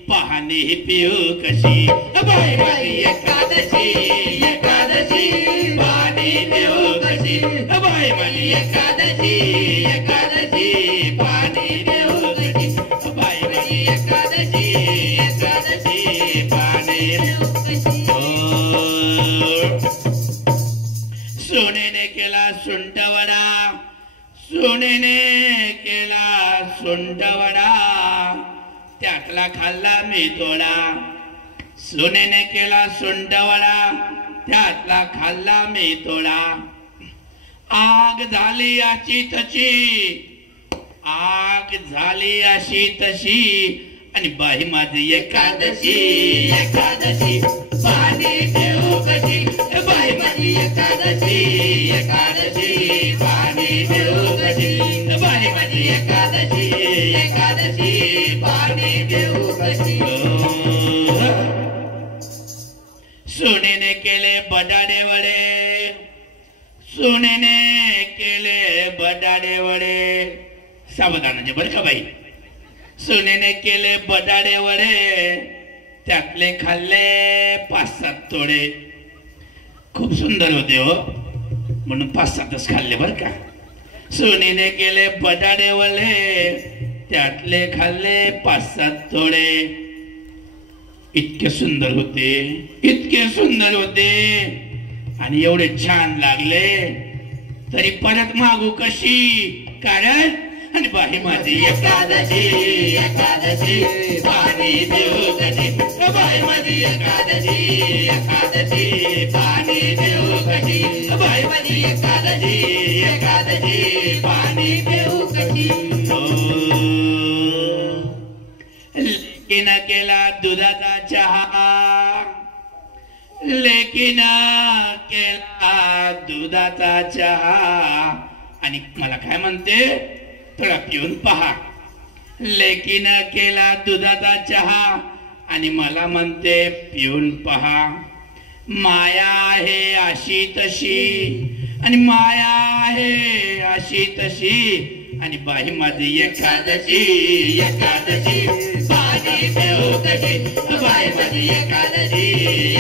पाहणे पिऊ कशी बाई माझी एकादशी पाहणे पिऊ कशी बाई माझी एकादशी पाहणे पिऊ कशी बाई माझी एकादशी पाहणे सोनेने केला सुंटवडा सोनेने केला सुंटवडा त्यातला खाल्ला मी थोडा सोनेने केला सुंटवडा त्यातला खाल्ला मी थोडा आग झाली अशी तशी आग झाली अशी तशी आणि बाई माझी एकादशी पाणी देऊ कशी बाई माझी एकादशी पाणी देऊ कशी बाई माझी एकादशी पाणी देऊ कशी सोनेने केले बटाटे वडे सोनेने केले बटाटे वडे सावधानाचे बरं का बाई सोनेने केले बटाटे वडे त्यातले खाल्ले 5-7 तोडे खूप सुंदर होते हो म्हणून 5-7च खाल्ले बर का सोनेने केले बटाटे वडे त्यातले खाल्ले 5-7 तोडे इतके सुंदर होते आणि एवढे छान लागले तरी परत मागू कशी कारण आणि बाई माझी एकादशी पाणी देऊ कशी बाई माझी एकादशी पाणी देऊ कशी बाई माझी एकादशी पाणी देऊ कशी लेकीन केला दुधाचा चहा लेकीन केला दुधाचा चहा आणि मला काय म्हणते थोडा पिऊन पहा लेकीन केला दुधाचा चहा आणि मला म्हणते पिऊन पहा. माया आहे अशी तशी आणि माया आहे अशी तशी आणि बाई माझी एकादशी एकादशी पाणी पिऊ कशी बाई माझी एकादशी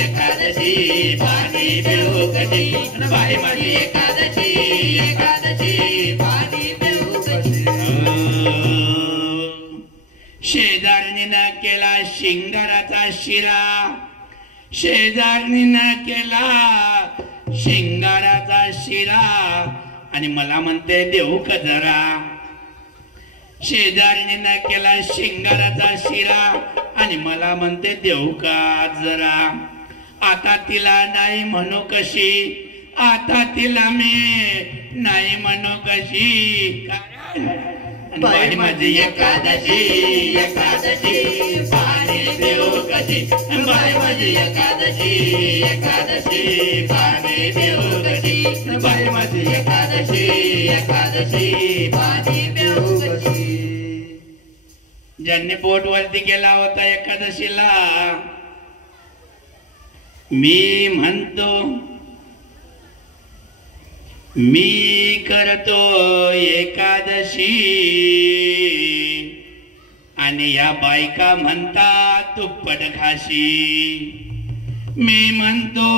एकादशी पाणी पिऊ कशी बाई माझी एकादशी एकादशी पाणी पिऊ कशी. शेजारणीनं केला शिंगाराचा शिरा शेजारणीनं केला शिंगाराचा शिरा आणि मला म्हणते देऊ का जरा. शेजारणीनं केला शिंगाराचा शिरा आणि मला म्हणते देऊ का जरा. आता तिला नाही म्हणू कशी आता तिला मी नाही म्हणू कशी. बाई माझी एकादशी एकादशी पाणी पिऊ कशी बाई माझी एकादशी एकादशी पाणी पिऊ कशी बाई माझी एकादशी एकादशी पाणी पिऊ कशी. ज्यांनी बोट वरती गेला होता एकादशीला मी म्हणतो मी करतो एकादशी आणि या बायका म्हणतात दुप्पट खाशी. मी म्हणतो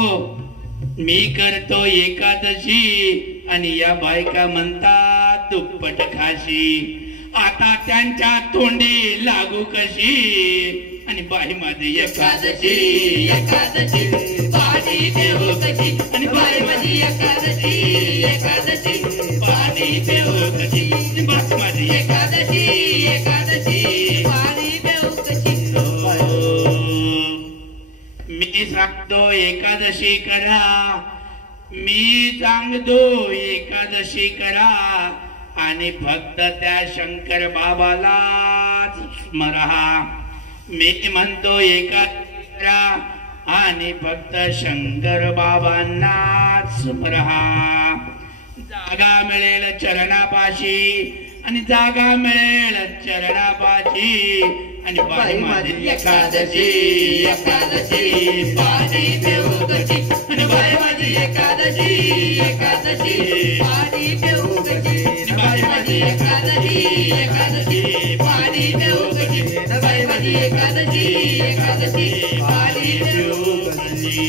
मी करतो एकादशी आणि या बायका म्हणतात दुप्पट खाशी. आता त्यांच्या तोंडी लागू कशी आणि बाई माझी एकादशी एकादशी पाणी देऊ कशी आणि बाई माझी एकादशी एकादशी पाणी देऊ कशी बाई माझी एकादशी एकादशी पाणी देऊ कशी. मी सांगतो एकादशी करा मी सांगतो एकादशी करा आणि फक्त त्या शंकर बाबालाच स्मरा. मी म्हणतो एकादशी करा आणि फक्त शंकर बाबांनाच स्मरा. जागा मिळेल चरणापाशी आणि जागा मिळेल चरणापाशी आणि बाई माझी एकादशी एकादशी पाणी पिऊ कशी आणि बाई माझी एकादशी एकादशी पाणी पिऊ कशी बाई माझी एकादशी एकादशी पाणी पिऊ कशी बाई माझी एकादशी एकादशी पाणी पिऊ कशी.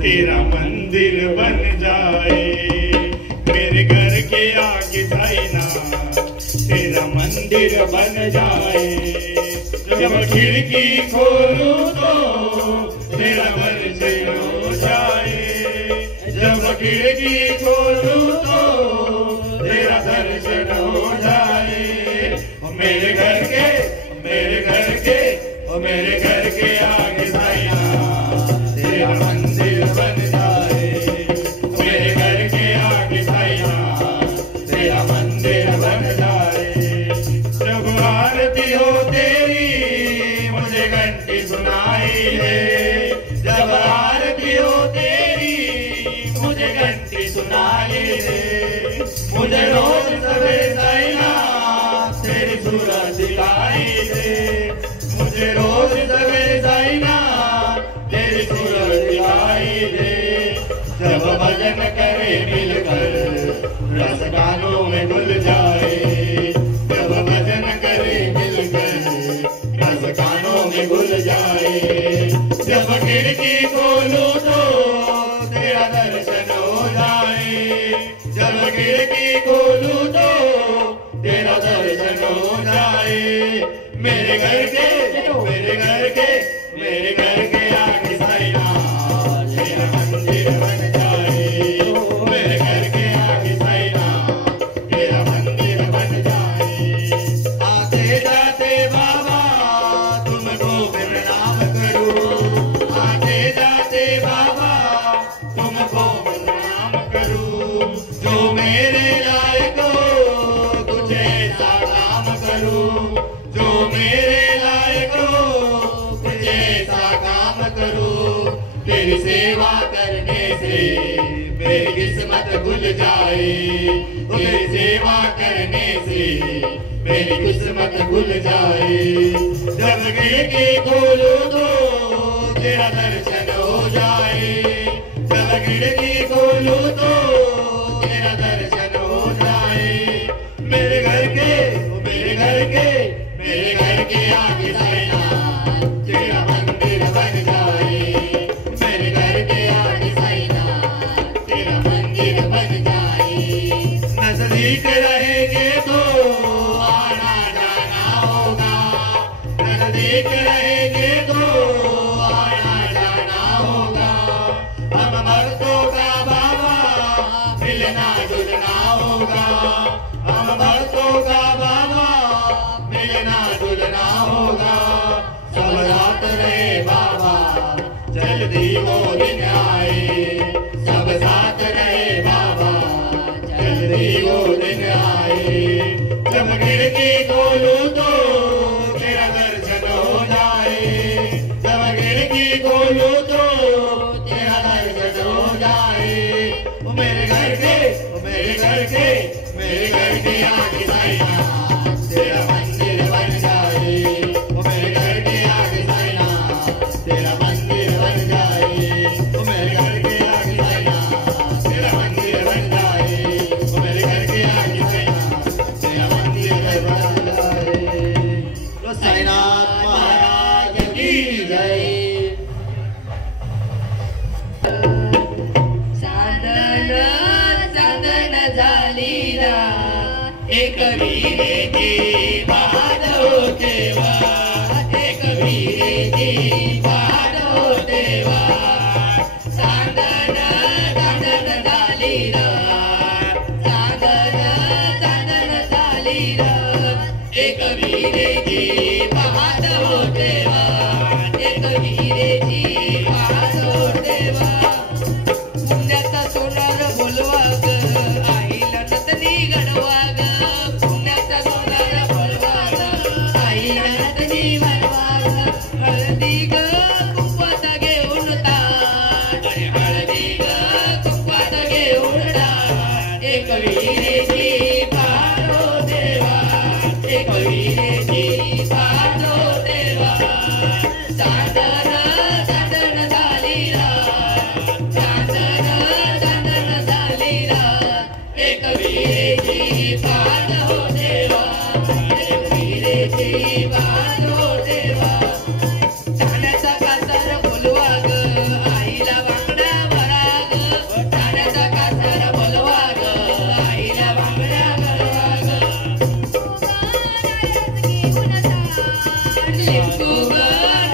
तेरा मंदिर बन जाए मेरे घर के आगे जाइना. तेरा मंदिर बन जाए जब खिड़की खोलूं तो तेरा दर्शन हो जाए. जब खिड़की खोलूं तो तेरा दर्शन हो जाए. मेरे घर के मेरे घर के मेरे घर के आगे जाइना. तेरा मंदिर बन जाए मेरे घर के आगे जाइना. तेरा मंदिर बन जाए. जब आरती हो तेरी मुझे घंटी सुनाई दे. जब आरती हो तेरी मुझे घंटी सुनाई दे. मुझे रोज सवेरे जाइना तेरी सूरत दिखाई दे. मुझे रोज सवेरे जाइना तेरी सूरत दिखाई दे. जब भजन करे मिलकर रस गानों में घुल जाए. जब भजन करे मिलकर रस गानों में घुल जाए. जब खिड़की खोलूं तो तेरा दर्शन हो जाए. जब खिड़की खोलूं तो तेरा दर्शन हो जाए. मेरे घर के मेरे घर के मेरे घर के आगे जाइना. तेरा मंदिर बन जाए मेरे घर के आगे जाइना. तेरा मंदिर बन जाए. आते जाते बाबा तुमको प्रणाम करूं. आते जाते बाबा तुमको प्रणाम करूं. जो मेरे लायक हो कुछ ऐसा काम करूं. जो मेरे लायक हो कुछ ऐसा काम करूं. तेरी सेवा करने से मेरी किस्मत खुल जाए. तेरी सेवा करने से मेरी किस्मत खुल जाए। जब खिड़की खोलूं तो तेरा दर्शन हो जाए। जब खिड़की खोलूं तो तेरा दर्शन हो जाए। मेरे घर के मेरे घर के मेरे घर के आगे साईनाथ तेरा मंदिर बन जाए। मेरे घर के आगे साईनाथ तेरा मंदिर बन जाए। नजदीक रहेंगे तो आना जाना होगा। नजदीक रहेंगे तो आना जाना होगा। हम भक्तों का बाबा मिलना जुलना होगा। हम भक्तों का बाबा मिलना जुलना होगा। सब साथ रहे बाबा जल्दी वो दिन आए। सब साथ रहे बाबा जल्दी वो दिन आए। जब खिड़की खोलूं तो तेरा दर्शन हो जाए। जब खिड़की खोलूं तो तेरा दर्शन हो जाए। वो मेरे घर के वो मेरे घर के मेरे घर के आगे साईनाथ तेरा मंदिर बन जाए। वो मेरे घर के आगे साईनाथ तेरा मंदिर बन जाए। वो मेरे घर के आगे साईनाथ तेरा मंदिर बन जाए। वो मेरे घर के आगे साईनाथ तेरा मंदिर बन जाए। तो साईनाथ महाराज की जय। साधन साधन झालीला एक विरेची माधव देवा, एक विरेची माधव देवा. साधन साधन झालीला, साधन साधन झालीला. एक विरेची माधव देवा, एक विरेची माधव देवा. पुण्याचा सोनार बोलवा ग, आईला नतनी गडवा ग. पुण्याचा सोनार बोलवा ग, आईला नतनी गडवा ग. हळदी ग कुंकवात घेऊन ताट, हळदी ग कुंकवात घेऊन ताट. एक विरेची पारो देवा, एक विरेची पारो देवा. साधन साधन झालीला, साधन साधन झालीला. एक विरेची पारो देवा, एक विरेची पारो देवा. ठाण्याचा कासार बोलवा ग, आईला बांगडा भरा ग. ठाण्याचा कासार बोलवा ग, आईला बांगडा भरा ग. लिंबू ग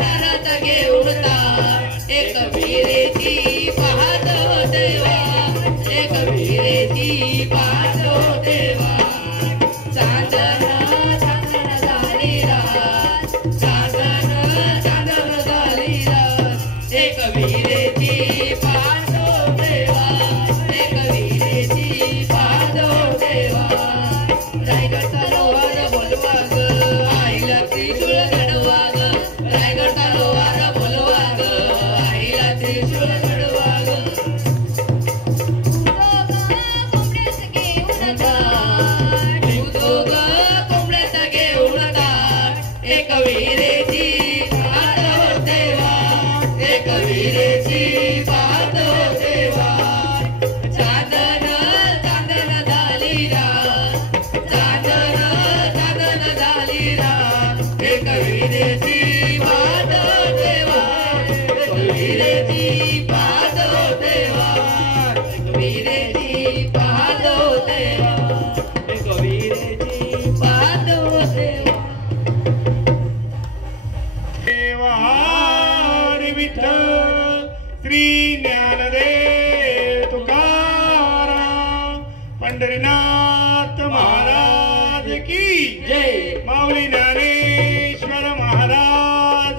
नारळ घेऊन ताट, एक विरेची पाहतो देवा, एक विरेची पाहतो देवा. साधन साधन झालीला, साधन साधन झालीला. एक विरेची पाहतो देवा, एक विरेची पाहतो देवा. रायगडचा लोहार बोलवा ग, आईला त्रिशूळ घडवा ग. रायगडचा लोहार बोलवा ग, आईला त्रिशूळ घडवा ग. दूध कोंबड्यात घेऊन ताट, एक विरेची पाहतो देवा, एक विरेची पाहतो देवा. साधन साधन झालीला, साधन साधन झालीला. एक विरेची पाहतो देवा, एक विरेची पाहतो देवा, एक विरेची पाहतो देवा, एक विरेची पाहतो देवा. देवारी विठ्ठल श्री ज्ञानदेव तुकाराम पंढरीनाथ महाराज की जय. माऊली ज्ञानेश्वर महाराज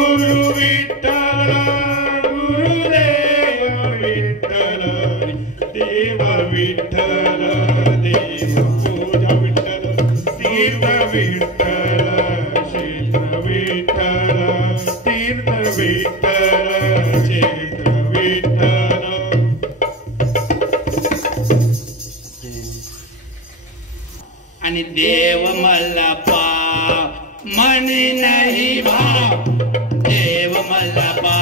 तीर्थ विठ्ठल क्षेत्र विठ्ठल तीर्थ विठ्ठल क्षेत्र विठ्ठल आणि देव मल्लापा म्हणे नाही भाव देव मल्लापा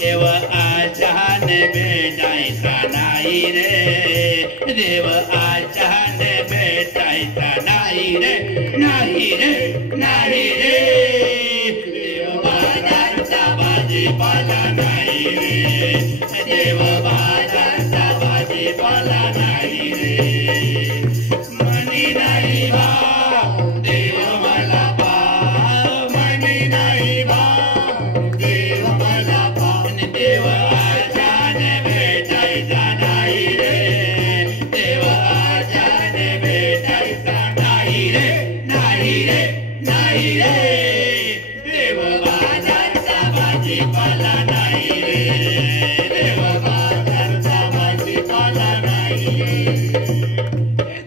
देव आचाने भेटायचा नाही रे देव आचाने भेटायचा नाही रे नाही रे नाही रे देव बाजारचा भाजीपाला नाही रे देव बाजारचा भाजीपाला नाही रे मनी नाही भाव देव मला पाव मनी नाही भाव देव मला पाव देव आचाने भेटायचा नाही रे देव आचाने भेटायचा नाही रे नाही रे नाही रे देव बाजारचा भाजीपाला नाही रे देव बाजारचा भाजीपाला नाही रे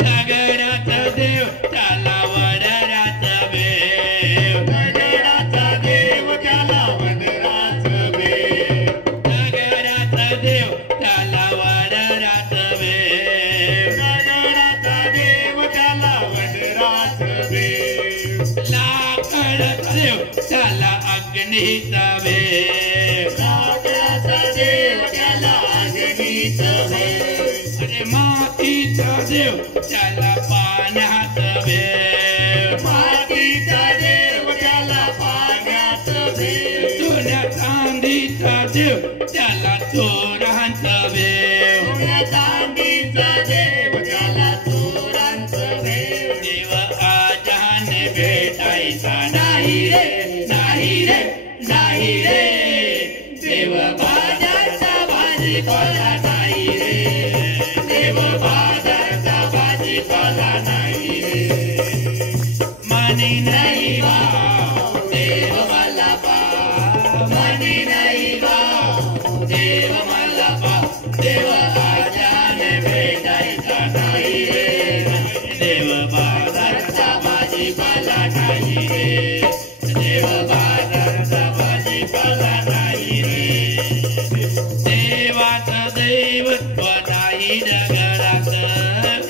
दगडाचा देव त्याला वडरात भेव दगडाचा देव त्याला वडरात भेव दगडाचा देव त्याला वडरात भेव दगडाचा देव त्याला वडरात भेव लाकडाचा देव त्याला अग्नीचा भेव लाकडाचा देव त्याला अग्नीचा भेव अरे मातीचा देव त्याला पाण्यात भेव मातीचा देव त्याला पाण्यात भेव सोन्या चांदीचा देव त्याला चोरांत भेव सोन्या चांदीचा देव त्याला चोरांत भेव देव आजाने भेटायचा नाही रे नाही रे नाही रे देव बाजारचा भाजीपाला नाही रे देव बाजारचा भाजीपाला नाही रे मनी नाही भाव देव मला पाव मनी नाही भाव देव मला पाव देव आजाने भेटायचा नाही रे देव बाजारचा भाजीपाला नाही रे देव बाजारचा भाजीपाला नाही रे देवाचं दैवत्व नाही दगडात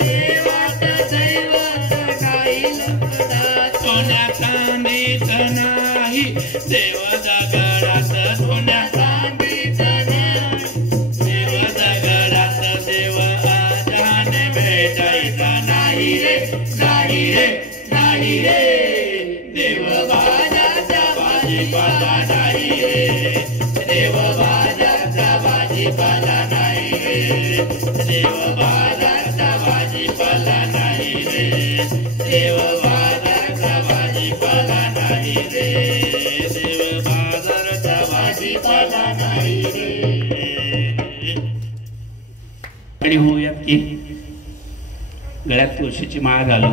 देवाचं दैवत्व नाही दगडात सोन्या चांदीचं नाही देव दगडात सोन्या चांदीचं नाही देव दगडात देव आजाने भेटायचा नाही रे नाही रे नाही रे देव बाजारचा भाजीपाला नाही रे देव बाजारचा भाजीपाला नाही रे देव बाजारचा भाजीपाला नाही रे देव बाजारचा भाजीपाला नाही रे देव बाजारचा भाजीपाला नाही रे आणि होऊयात की गळ्यात तुळशीची माळ घालू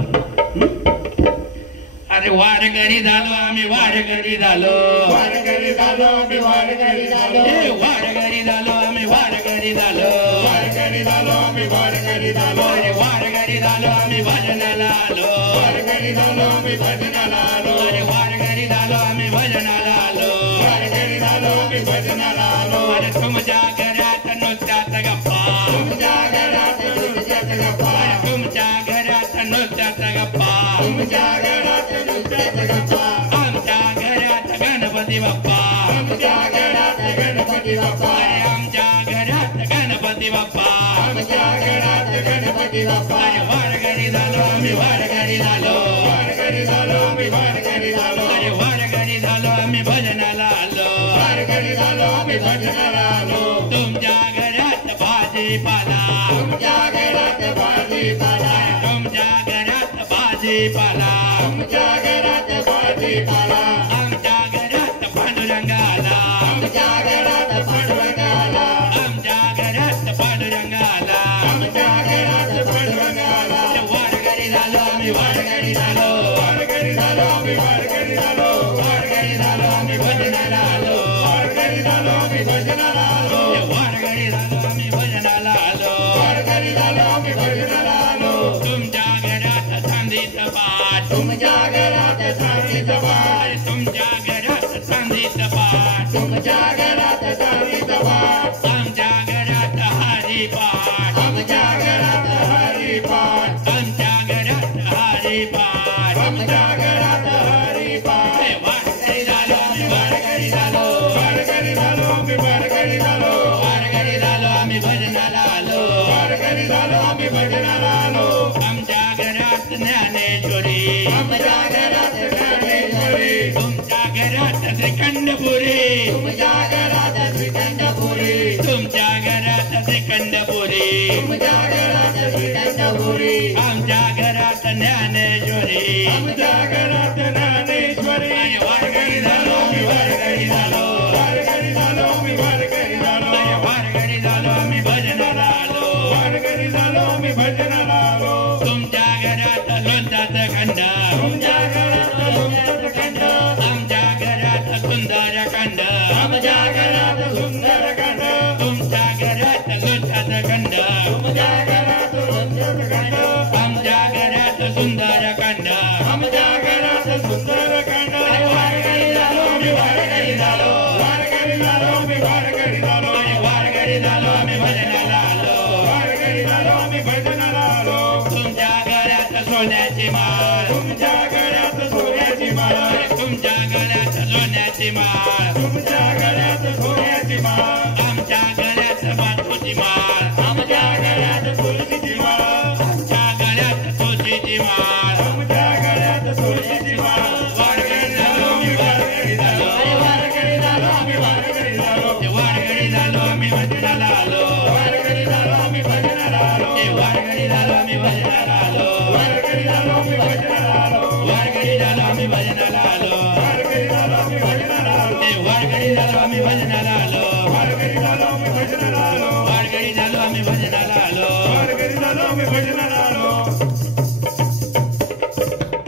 अरे वारकरी झालो आम्ही वारकरी झालो वारकरी झालो आम्ही वारकरी झालो वारकरी झालो आम्ही वारकरी झालो वारकरी झालो आम्ही वारकरी झालो अरे वारकरी झालो आम्ही भजनाला आलो वारकरी झालो आम्ही भजनाला आलो अरे वारकरी झालो आम्ही भजनाला आलो वारकरी झालो आम्ही भजनाला आलो अरे तुमच्या घरात नुसत्यात गप्पा तुमच्या घरात नुसत्यात गप्पा तुमच्या घरात नुसत्यात गप्पा तुमच्या घरात नुसत्यात गप्पा आमच्या घरात गणपती बाप्पा आमच्या घरात गणपती बाप्पा अरे आमच्या घरात गणपती बाप्पा आमच्या घरात गणपती बाप्पा अरे वारकरी झालो आम्ही वारकरी झालो वारकरी झालो आम्ही वारकरी झालो अरे वारकरी झालो आम्ही भजनाला आलो वारकरी झालो आम्ही भजनाला आलो तुमच्या घरात भाजीपाला तुमच्या घरात भाजीपाला तुमच्या घरात भाजीपाला तुमच्या घरात भाजीपाला आमच्या घरात पांडुरंगाला आमच्या घरात पांडुरंगाला आमच्या घरात पांडुरंगाला आमच्या घरात पांडुरंगाला वारकरी झालो आम्ही वारकरी झालो वारकरी झालो आम्ही वारकरी झालो वारकरी झालो आम्ही भजनाला आलो वारकरी झालो आम्ही भजनाला आलो वारकरी झालो आम्ही भजनाला आलो वारकरी झालो आम्ही भजनाला आलो तुमच्या घरात चांदीचं पा पाठ तुमच्या घरात चांदीचा पाट तुमच्या घरात चांदीचा पाठ तुमच्या घरात चांदीचा पाट आमच्या घरात हरिपाठ आमच्या घरात हरिपाठ आमच्या घरात हरिपाठ आमच्या घरात हरिपाठ वारकरी झालो आम्ही वारकरी झालो वारकरी झालो आम्ही वारकरी झालो वारकरी झालो आम्ही भजनाला आलो वारकरी झालो आम्ही भजनाला आलो आमच्या घरात ज्ञानेश्वरी आमच्या घरात ज्ञानेश्वरी तुमच्या घरात श्रीखंडपुरी तुमच्या घरात श्रीखंडपुरी तुमच्या घरात श्रीखंडपुरी तुमच्या घरात श्रीखंडपुरी आमच्या घरात ज्ञानेश्वरी आमच्या घरात ज्ञानेश्वरी आणि वारकरी झालो आम्ही वारकरी झालो वारकरी झालो आम्ही वारकरी झालो वारकरी झालो आम्ही भजनाला आलो वारकरी झालो आम्ही भजनाला आलो तुमच्या घरात लोणचाचं खंड तुमच्या घरात लोणचाचं खंड आमच्या घरात सुंदर खंड आमच्या घरात सुंदर खंड तुमच्या घरात लोणचाचं खंड तुमच्या घरात लोणचाचं खंड आमच्या घरात सुंदर खंड आमच्या घरात सुंदर खंड वारकरी झालो आम्ही वारकरी झालो वारकरी झालो आम्ही वारकरी झालो वारकरी झालो आम्ही भजनाला आलो वारकरी झालो आम्ही भजनाला आलो तुमच्या घरात सोन्याची माळ तुमच्या घरात सोन्याची माळ तुमच्या घरात सोन्याची माळ तुमच्या घरात सोन्याची माळ आमच्या घरात मातोची माळ आमच्या घरात तुळशीची माळ आमच्या घरात तुळशीची माळ आमच्या घरात तुळशीची माळ वारकरी झालो आम्ही वारकरी झालो वारकरी झालो आम्ही वारकरी झालो वारकरी झालो आम्ही भजनाला आलो वारकरी झालो आम्ही भजनाला आलो वारकरी झालो आम्ही भजनाला आलो वारकरी झालो आम्ही भजनाला आलो वारकरी झालो आम्ही भजनाला आलो वारकरी झालो आम्ही भजनाला आलो वारकरी झालो आम्ही भजनाला आलो वारकरी झालो आम्ही भजनाला आलो वारकरी झालो आम्ही भजनाला आलो वारकरी झालो आम्ही भजनाला आलो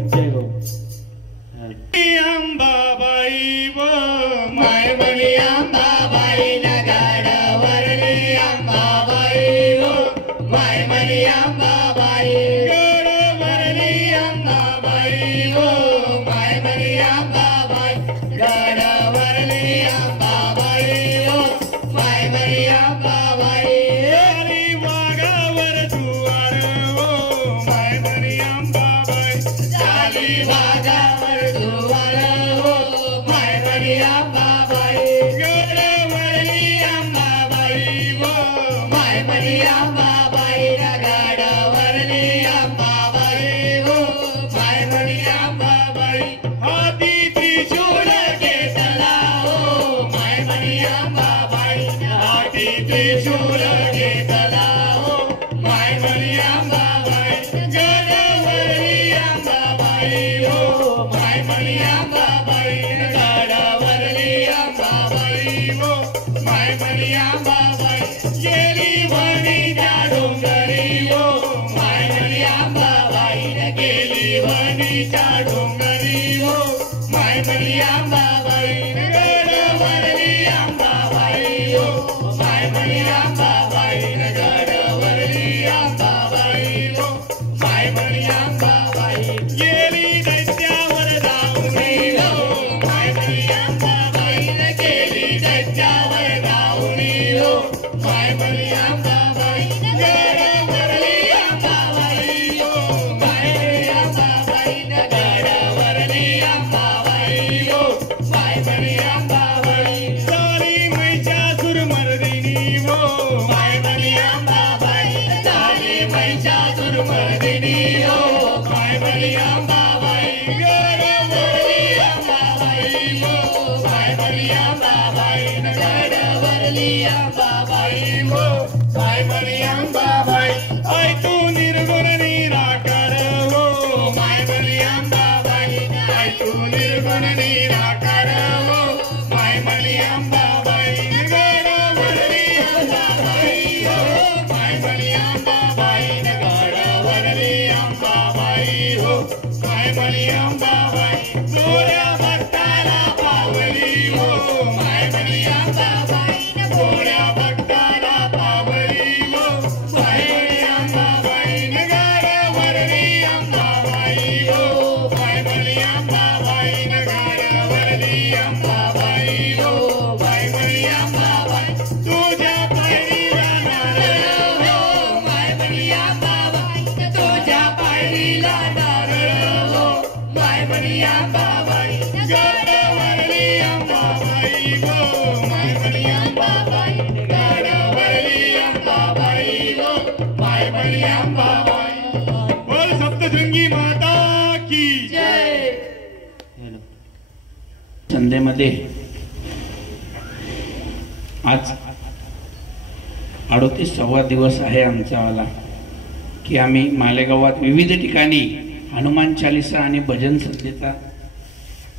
जय हो अंबाबाई व मायमणी अंबाबाई नगाडावरली अंबाबाई हो मायमणी अंबाबाई गडावरली अंबाबाई हो मायमणी अंबाबाई गडावरली अंबाबाई हो मायमणी अंबाबाई हरी वाघावर जुवार हो मायमणी अंबाबाई झाली वाघावर दुवार हो मायमणी अंबाबाई गडावरली अंबाबाई हो मायमणी अंबाबाई गडावरली अंबाबाई हो मायमणी अंबाबाई हाती त्रिशूल घेतला हो मायमणी अंबाबाई हाती त्रिशूल घेतला हो मायमणी अंबाबाई गडावरली अंबाबाई हो मायमणी अंबाबाई गडावरली अंबाबाई हो मायमणी अंबाबाई गेली वणीच्या डोंगरी हो मायमणी अंबाबाई गेली वणीच्या डोंगरी हो मायमणी अंबाबाई गडावरली अंबाबाई हो मायमणी अंबाबाई गडावरली अंबाबाई हो मायमणी अंबाबाई गेली दैत्यावर जाऊन हो मायमणी अंबाबाई गेली दैत्यावर गावणी हो मायमणी अंबाबाई गडावरली अंबाबाई हो मायमणी अंबाबाई गडावरली अंबाबाई हो मायमणी अंबाबाई सारी महिषासुर मर्दिनी हो मायमणी अंबाबाई झाली महिषासुर मर्दिनी हो मायमणी अंबाबाई गडावरली अंबाबाई हो मायमणी अंबाबाई गडावरली अंबाबाई हो मायमणी अंबाबाई ऐ तू निर्गुण निराकार हो मायमणी अंबाबाई ऐ तू निर्गुण निराकार हो मायमणी अंबाबाई गडावरली अंबाबाई हो मायमणी अंबाबाई गडावरली अंबाबाई हो मायमणी अंबाबाई गोऱ्या भक्ताला पावली हो मायमणी अंबाबाई गोऱ्या भक्ताला पावली हो मायमणी अंबाबाई गडावरली अंबाबाई हो मायमणी अंबाबाई गडवरली अंबाबाई गो मायमणी अंबाबाई गडवरली अंबाबाई गो मायमणी अंबाबाई बोल सप्तशृंगी माता की जय. संध्येमध्ये आज 38वा दिवस आहे आमचावाला की आम्ही मालेगावात विविध ठिकाणी हनुमान चालीसा आणि भजन संध्येचा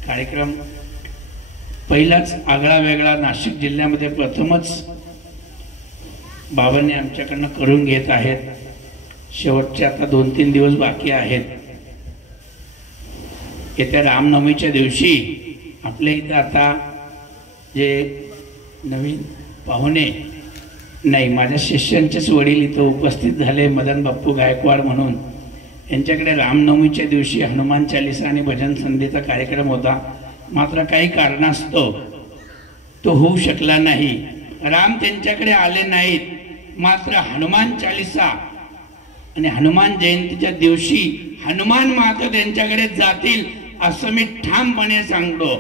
कार्यक्रम पहिलाच आगळा वेगळा नाशिक जिल्ह्यामध्ये प्रथमच बाबांनी आमच्याकडनं करून घेत आहेत. शेवटचे आता 2-3 दिवस बाकी आहेत. येत्या रामनवमीच्या दिवशी आपल्या इथं आता जे नवीन पाहुणे नाही माझ्या शिष्यांचेच वडील इथं उपस्थित झाले मदन बाप्पू गायकवाड म्हणून यांच्याकडे रामनवमीच्या दिवशी हनुमान चालीसा आणि भजन संध्येचा कार्यक्रम होता. मात्र काही कारणास्तव तो होऊ शकला नाही. राम त्यांच्याकडे आले नाहीत. मात्र हनुमान चालीसा आणि हनुमान जयंतीच्या दिवशी हनुमान माता त्यांच्याकडे जातील असं मी ठामपणे सांगतो.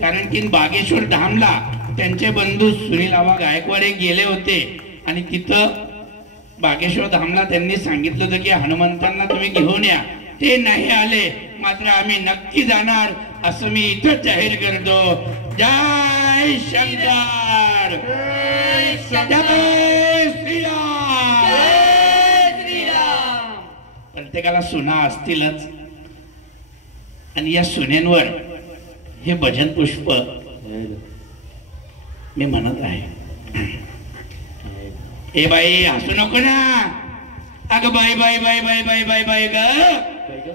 कारण की बागेश्वर धामला त्यांचे बंधू सुनील आबा गायकवाड गेले होते आणि तिथं बागेश्वर धामला त्यांनी सांगितलं होतं की हनुमंतांना तुम्ही घेऊन या. ते नाही आले. मात्र आम्ही नक्की जाणार असं मी इथं जाहीर करतो. जय शंकर जय श्रीराम. प्रत्येकाला सुना असतीलच आणि या सुनेंवर हे भजन पुष्प मी म्हणत आहे. ए बाई हसू नको ना. अग बाई बाई बाई बाई बाई बाई बाई ग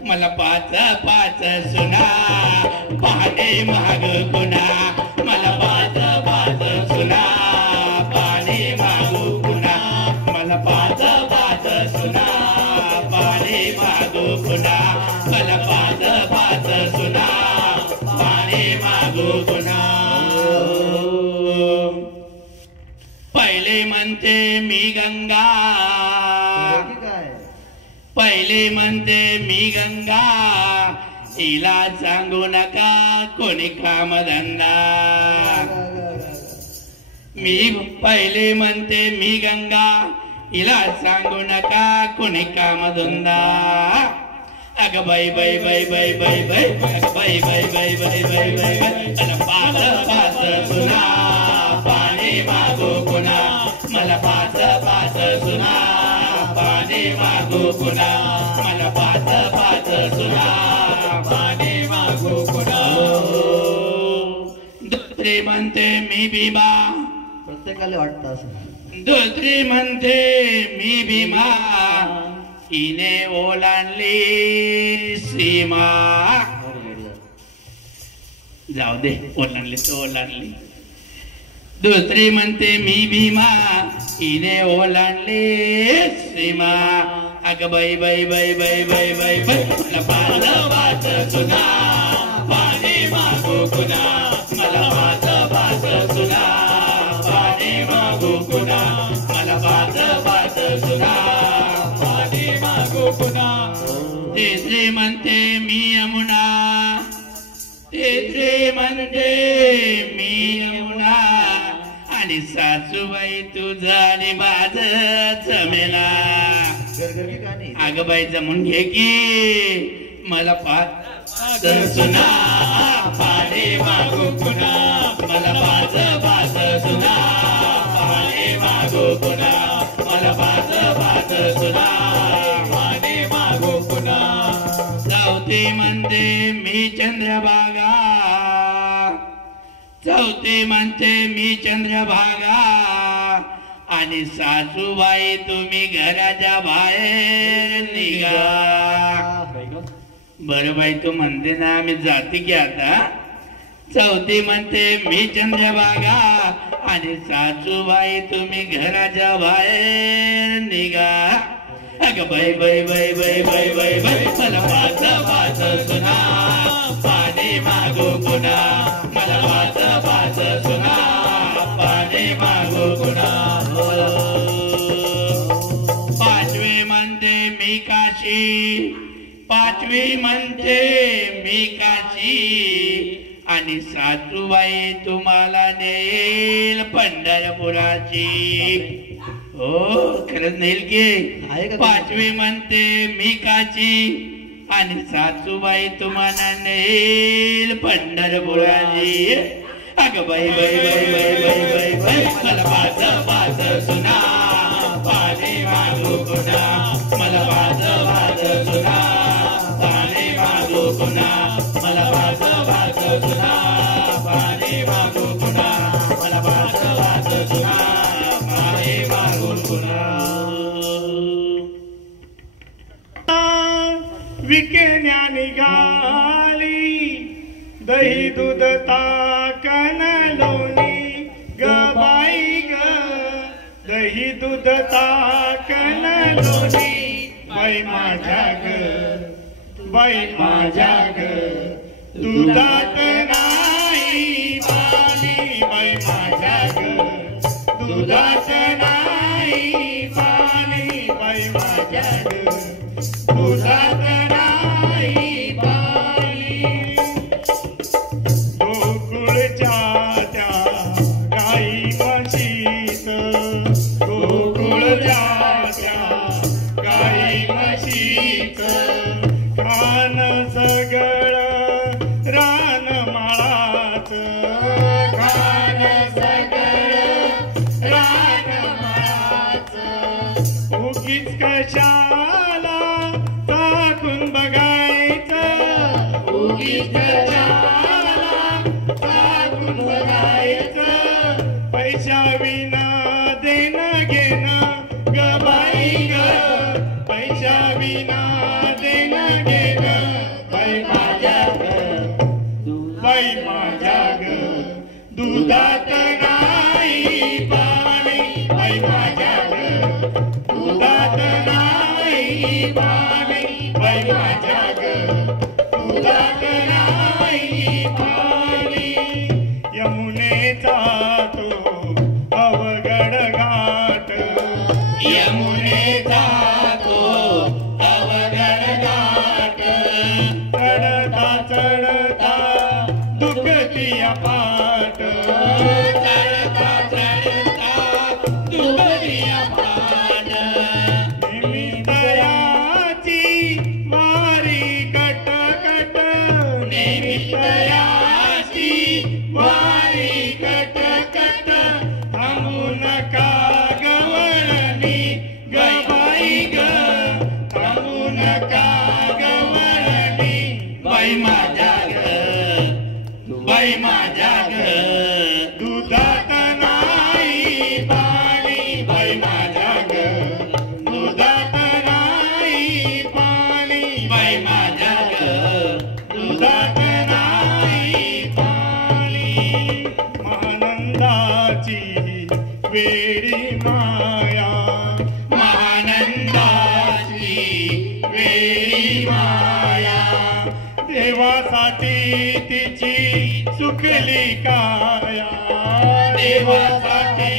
मला 5 सुना पाहणे माग गुना. मला 5 सुना पाहणे मागू गुना. मला 5 सुना पाहणे मागू गुना. मला 5 सुना पाहणे मागू गुना. पहिले म्हणते मी गंगा. पहिले म्हणते मी गंगा. हिला सांगू नका कोणी कामधंदा. मी पहिले म्हणते मी गंगा. हिला सांगू नका कोणी कामधंदा. अग बाई बाई बाई बाई बाई बाई अग बाई बाई बाई बाई बाई बाई बाई. 5 सुना पाणी मागू पुन्हा. मला 5 सुना पाणी मागू पुन्हा. मला 5 सुना पाणी मागू पुन्हा. दुसरी म्हणते मी भीमा. प्रत्येकाला वाटतं असं. दुसरी म्हणते मी भीमा. हिने ओलांडली सीमा. जाऊ दे ओलांडली तो ओलांडली. दुसरी म्हणते मी भीमा. हिने ओलांडली सीमा. अग बाई बाई बाई बाई बाई बाई बाई. मला 5 सुना पाणी मागू पुन्हा. मला 5 सुना पाणी मागू पुन्हा. मला 5 सुना पाणी मागू पुन्हा. तिसरी म्हणते मी यमुना. तिसरी म्हणते मी यमुना. आणि सासूबाई तुझा आणि माझं जमेला. अग बाई जमून घे की मला 5 सुना पाणी मागू पुन्हा. मला 5 सुना पाणी मागू पुन्हा. मला 5 सुना पाणी मागू पुन्हा. चौथी म्हणते मी चंद्रभागा. चौथी म्हणते मी चंद्रभागा. आणि सासूबाई तुम्ही घराच्या बाहेर निघा. बरं बाई तू म्हणते ना आम्ही जाते की आता. चौथी म्हणते मी चंद्रभागा. आणि सासूबाई तुम्ही घराच्या बाहेर निघा. अग बाई बाई बाई बाई बाई बाई बाई. मला 5 सुना पाणी मागू पुन्हा. मला 5 सुना पाणी मागू पुन्हा. 5वे म्हणते मी काशी. 5 पाचवी म्हणते मी काची आणि सासूबाई तुम्हाला नेईल पंढरपुराची. हो खरंच नेईल की. पाचवी म्हणते मी काची आणि सासूबाई तुम्हाला नेईल पंढरपुराची. अगं बाई बाई बाई बाई बाई बाई बाई मला वाज वाज सुना पाणी मागू पुन्हा. मला वाज वाज सुना पाणी मागू पुन्हा. मला वाज वाज सुना पाणी मागू पुन्हा. मला वाज वाज सुना पाणी मागू पुन्हा. विकण्या निघाली दही दूध ताकन लोणी ग बाई ग. दही दूध ताकन लोणी बाई माझ्या ग. बाई माझ्या ग. दुधात नाही पाणी बाई माझ्या ग. दुधात नाही पाणी बाई माझ्या ग. दुधात नाही पाणी. गोकुळच्या त्या गाई म्हशीत गोकुळच्या त्या गाई म्हशीत खान सगळं रान माळात. खान सगळं रान माळात. उगीच कशाला टाकून बघायचं. उगीच कशाला टाकून बघायचं. पैशा विना देणं घेणं ग बाई ग. पैशा विना देणं घेणं बाई माझ्या ग. बाई माझ्या ग. दुधात नाही पाणी बाई माझ्या ग. दुधात नाही पाणी बाई माझ्या ग. दुधात नाही पाणी. यमुनेचा तो अवघड घाट. यमुनेचा तो अवघड घाट. चढता चढता दुखतिया पाट. चढता चढता दुखतिया पाट. निमित्तयाची वारी कट कट. निमित्तयाची वारी कट कट. थांबू नका गवळणी ग बाई ग. थांबू नका गवळणी बाई माझ्या ग. बाई माझ्या ग. दुधात नाही पाणी बाई माझ्या ग. दुधात नाही पाणी बाई माझ्या ग. दुधात नाही पाणी. महानंदाची वेडी माया. महानंदाची वेळी माया. देवासाठी तिची सुकली काया. देवासाठी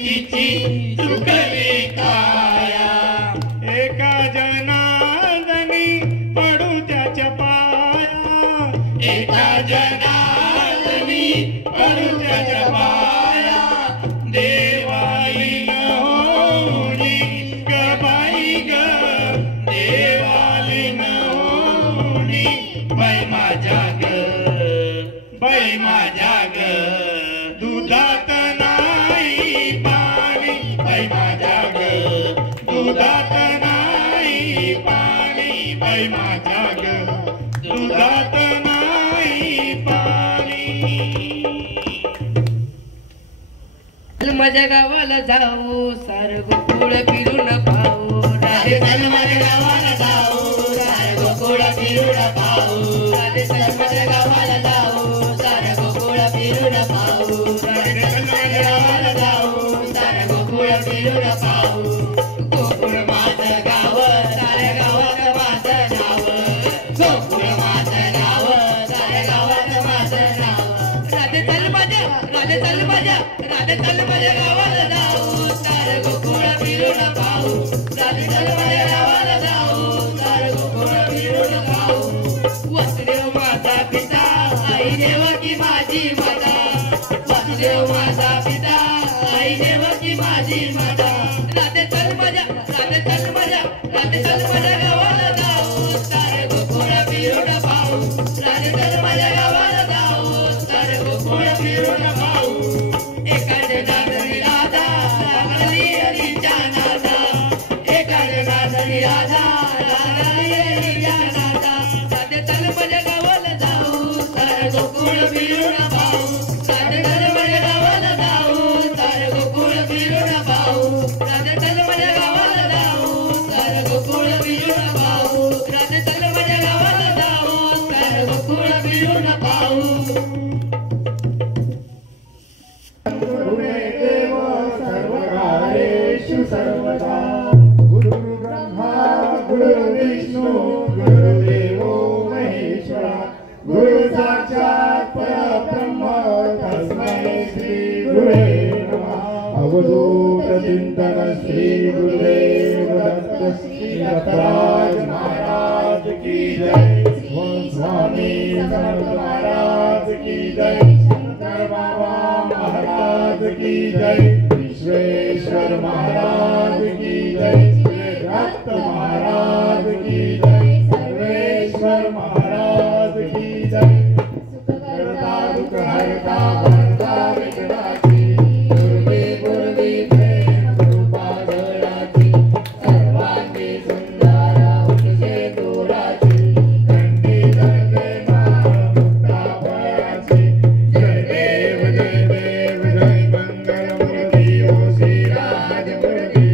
तिची सुकली काया. एका जनार्दनी पडू त्याच्या पाया. एका जनार्दनी पडू त्याच्या पाया. देवालीन होणी ग बाई ग. देवालीन होणी बाई माझ्या ग. बाई माझ्या ग. दुधात नाही पाणी बाई माझ्या ग. दुधात नाही पाणी बाई माझ्या ग. दुधात नाही पाणी. माझ्या गावाला जाऊ सार गोकुळ फिरून पाहू. राधेश्याम माझ्या गावाला जाऊ सार गोकुळ फिरून पाहू. राधेश्याम माझ्या गावाला जाऊ सार गोकुळ फिरून पाहू. राधेश्याम माझ्या गावाला जाऊ सार गोकुळ फिरून पाहू. गोकुळ माझं गाव साऱ्या गावात माझं नाव. गोकुळ माझं गाव साऱ्या गावात माझं नाव. राधेश्याम माझ्या राधे चल माझ्या गावाला जाऊ सार गोकुळ फिरून पाहू राधे चल माझ्या गावाला जाऊ सार गोकुळ फिरून पाहू वासुदेव माझा पिता आई देवकी माझी माता वासुदेव माझा पिता आई देवकी माझी माता राधे चल माझ्या गावाला जाऊ सार गोकुळ फिरून पाहू राधे चल माझ्या गावाला जाऊ सार गोकुळ फिरून पाहू एखादे नादरी राधा लागली हरीच्या नादा एखादे नादरी राधा लागली हरीच्या नादा राधे चल माझ्या गावाला जाऊ सार गोकुळ फिरून पाहू राधे चल माझ्या गावाला जाऊ सार गोकुळ फिरून पाहू राधे चल माझ्या गावाला जाऊ सार गोकुळ फिरून पाहू राधे चल माझ्या गावाला जाऊ सार गोकुळ फिरून पाहू गुरुदेव सर्वकार्येषु सर्वदा गुरुर्ब्रह्मा गुरुर्विष्णु गुरुर्देवो महेश्वरा गुरु साक्षात् परब्रह्म तस्मै श्री गुरुवे नमः अवधूत चिंतन श्री गुरुदेव दत्त श्री दत्तराज महाराज की जय स्वामी समर्थ महाराज की जय शंकर बाबा महाराज की जय विश्वेश्वर महाराज की जय दत्त महाराज की जय सर्वेश्वर महाराज की जय सुखकर्ता दुःखहर्ता भर्ता विघ्नाची पूर्वी प्रेम कृपादयाची सर्वांगी सुंदर उठसे दूराची खंडी दर्गे मुक्ता फळाची जय देव जय मंगलमूर्ती ओ श्रीराजमूर्ती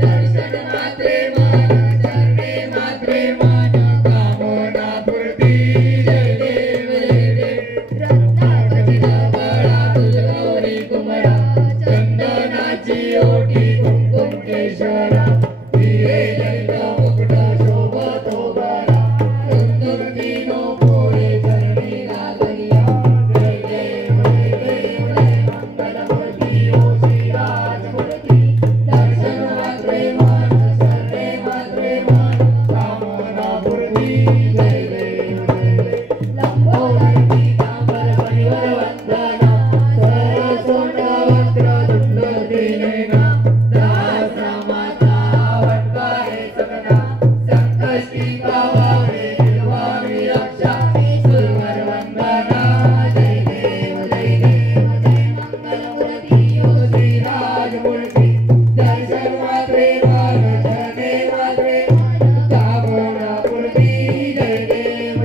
दर्शन मात्रे मान चरणे मात्रे मान कामना पूर्ती जय देव रत्नाकरिता बळा तुझ गौरी कुमरा चंदनाची ओटी कुंकुम केशरा हिरे जैत मुकुट शोभतो बरा सुंदर तीनो पोळे चरणी लागलिया जय देव मंगलमूर्ती ओ श्रीराजमूर्ती दर्शन मात्रे मान सर्वे मात्रे मान कामना पूर्ती जय देव लंबोदर पीतांबर परिवर वंदना सरसोंड वस्त्र दुंडोती नयना दासरामाचा वटवारे सकना संकष्टी पावावे निर्वाणी रक्षा सुरवर वंदना जय देव मंगलमूर्ती ओ श्रीराजमूर्ती दर्शन मात्रे मान चरणे मात्रे कामना पूर्ती जय देव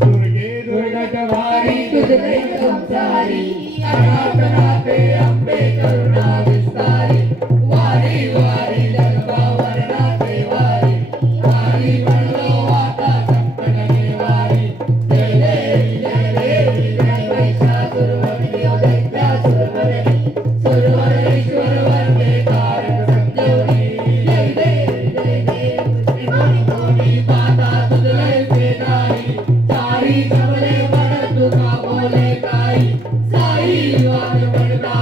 दुर्गे दुर्गटवारी तुझे संसारी अनाथनाथे अंबे करुणा विस्तारी वारी वारी जन्मावर नाथे वारी वारी म्हणलो आता संकट निवारी जय देवी जय महिषासुरमर्दिनी दैत्यासुरमर्दिनी सुरवरेश्वर वंदे कारक संजीवनी जय देव त्रिभुवनी कोटी माता तुझे सेनाई सारी सबले मन तुका बोले काई साई वार पडता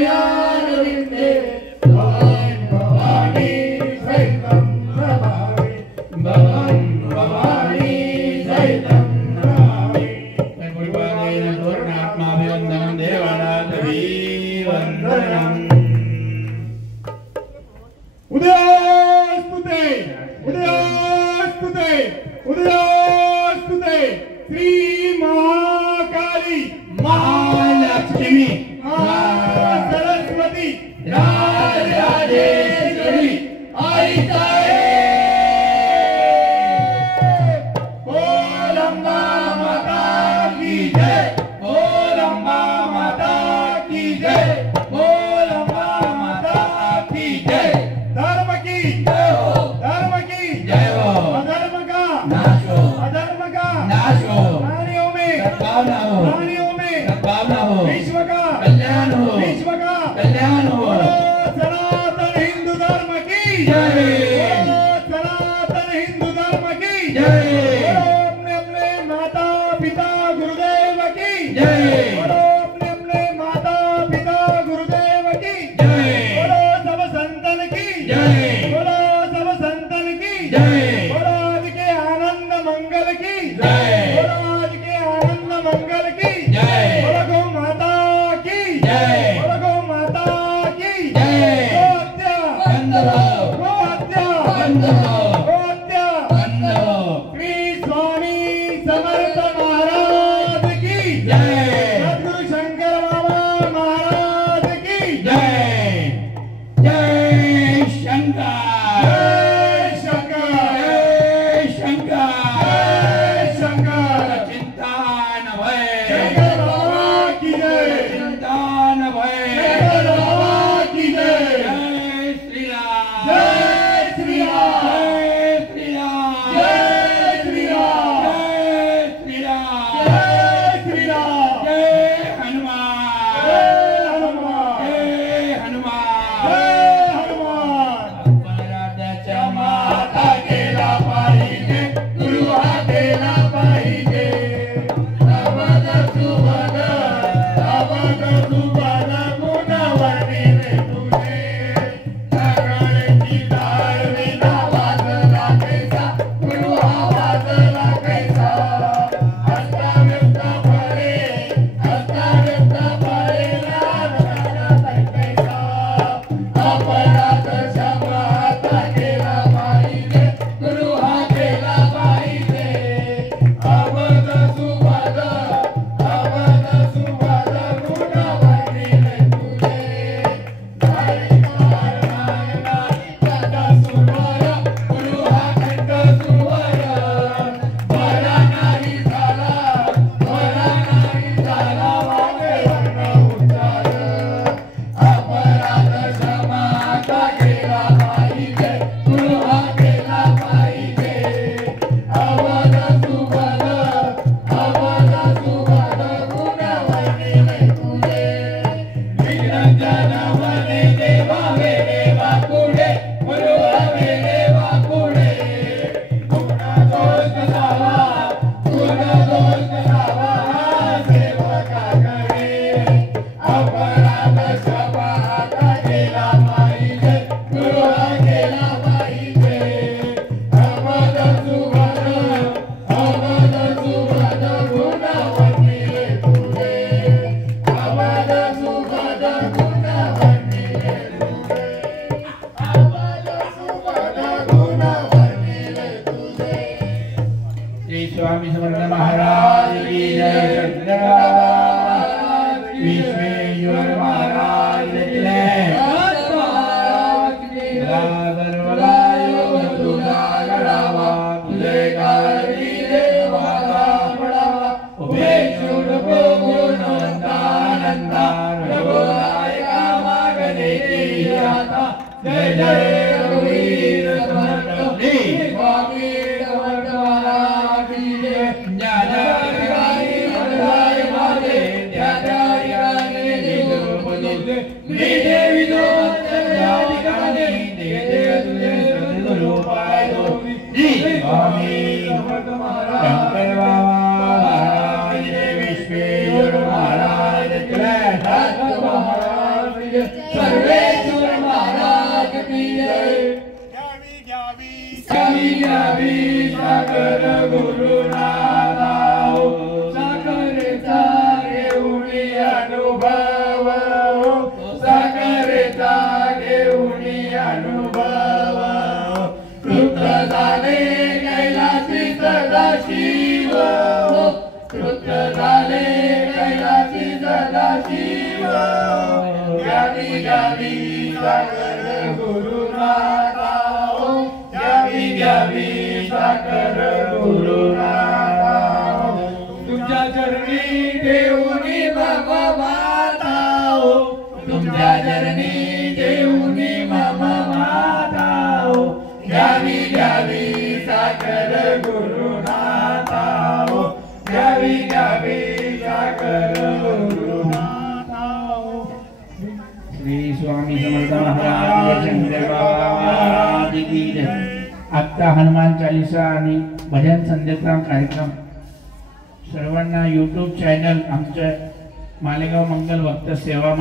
तुझ्यारविंदे भवानी भवानी सहितं नमामि भवानी भवानी सहितं नमामि पूर्वादेन पूर्णात्माभिवन्दनं देवानाथभिवन्दनम् उदयास्तुते उदयास्तुते उदयास्तुते श्री महाकाली महालक्ष्मी सरस्वती राजेश्वरी आईताये बोल अम्बा माता की जय बोल अम्बा माता की जय बोल अम्बा माता की जय धर्म की जय हो धर्म की जय हो अधर्म का नाश हो अधर्म का नाश हो प्राणियों में सद्भावना हो प्राणियों में सद्भावना हो विश्व का कल्याण हो विश्व का कल्याण हो सनातन हिंदू धर्म की जय सनातन हिंदू धर्म की जय अपने अपने माता पिता गुरुदेव की जय अपने माता पिता गुरुदेव की जय सब संतन की जय सब संतन की जय आज के आनंद मंगल की जय आज के आनंद मंगल की जय गौ माता की जय गौ माता की जय गोहत्या बंद हो गोहत्या बंद हो गोहत्या बंद हो श्री स्वामी समर्थ महाराज की जय सद्गुरु शंकर बाबा महाराज की जय जय शंकर जय शंकर जय शंकर जय शंकर चिंता न भय शंकर बाबा की जय चिंता न भय शंकर बाबा की जय जय श्री राम जय श्री राम जय श्री राम जय श्री राम जय श्री राम जय श्री राम जय हनुमान जय हनुमान जय हनुमान जय हनुमान अपराधाच्या माता गेला पाहिजे गुरु हा गेला पाहिजे अवध सुवद गुणवर्णिले तुझे सगळ्यांची धार्मिका वाजला कैसा गुरु हा वाजला कैसा अष्टाव्यक्त फळे लाल कैसा अपराध क्षमा केला पाहिजे गुरु हा केला पाहिजे अवध सुवद गुणवर्णिले तुझे कंठ सुवर गुरु हा कंठ सुवर बरा नाही झाला वागे वर्ण उच्चार अपराध क्षमा केला पाहिजे गुरु हा केला पाहिजे अवध सुवद गुणवर्णिले तुझे निरंजन वने देवा वेले वाकुडे गुरु वेले वाकुडे गुण दोष लावा सेवका करे अपराध क्षमा केला पाहिजे गुरु हा केला पाहिजे अवध सुवद गुणवर्णिले तुझे अवध सुवद गुणवर्णिले तुझे अवध सुवद गुणवर्णिले तुझे श्री स्वामी समर्थ महाराज की जय सत्यनारायण विश्वेश्वर महाराज की जय तुला गडावा तुझे कारी देवाला पडावा उभे शूड भोगुणवंतानंदा रघुनायका मागणे की आता जय जय रघुवीर समर्थ श्री स्वामी समर्थ महाराज की जय ज्ञानाधिकारी हृदय माझे ज्ञानाधिकारी निजोपदेश मी देवी दो ज्ञानाधिकारी देते तुझे सद्गुरु पाय दो श्री स्वामी समर्थ महाराज शंकर बाबा महाराज जय विश्वेश्वर महाराज जय महाराज सर्वेश्वर महाराज की जय घ्यावी घ्यावी सागर गुरुनाथा सागरेचा घेऊनी अनुभव सागरेचा घेऊनी अनुभव कृत झाले कैलासी सदाशिव कृत झाले कैलासी सदाशिव घ्यावी घ्यावी सागर गुरुनाथा घ्यावी घ्यावी सागर गुरुनाथा तुमच्या चरणी देऊनी मम माता तुमच्या चरणी देऊनी मम माता घ्यावी घ्यावी सागर गुरुनाथा घ्यावी घ्यावी सागर गुरुनाथा श्री स्वामी समर्थ महाराज शंकर बाबा महाराज की जय। आत्ता हनुमान चालीसा आणि भजन संध्याचा कार्यक्रम सर्वांना YouTube चॅनल आमच्या मालेगाव मंगल भक्त सेवा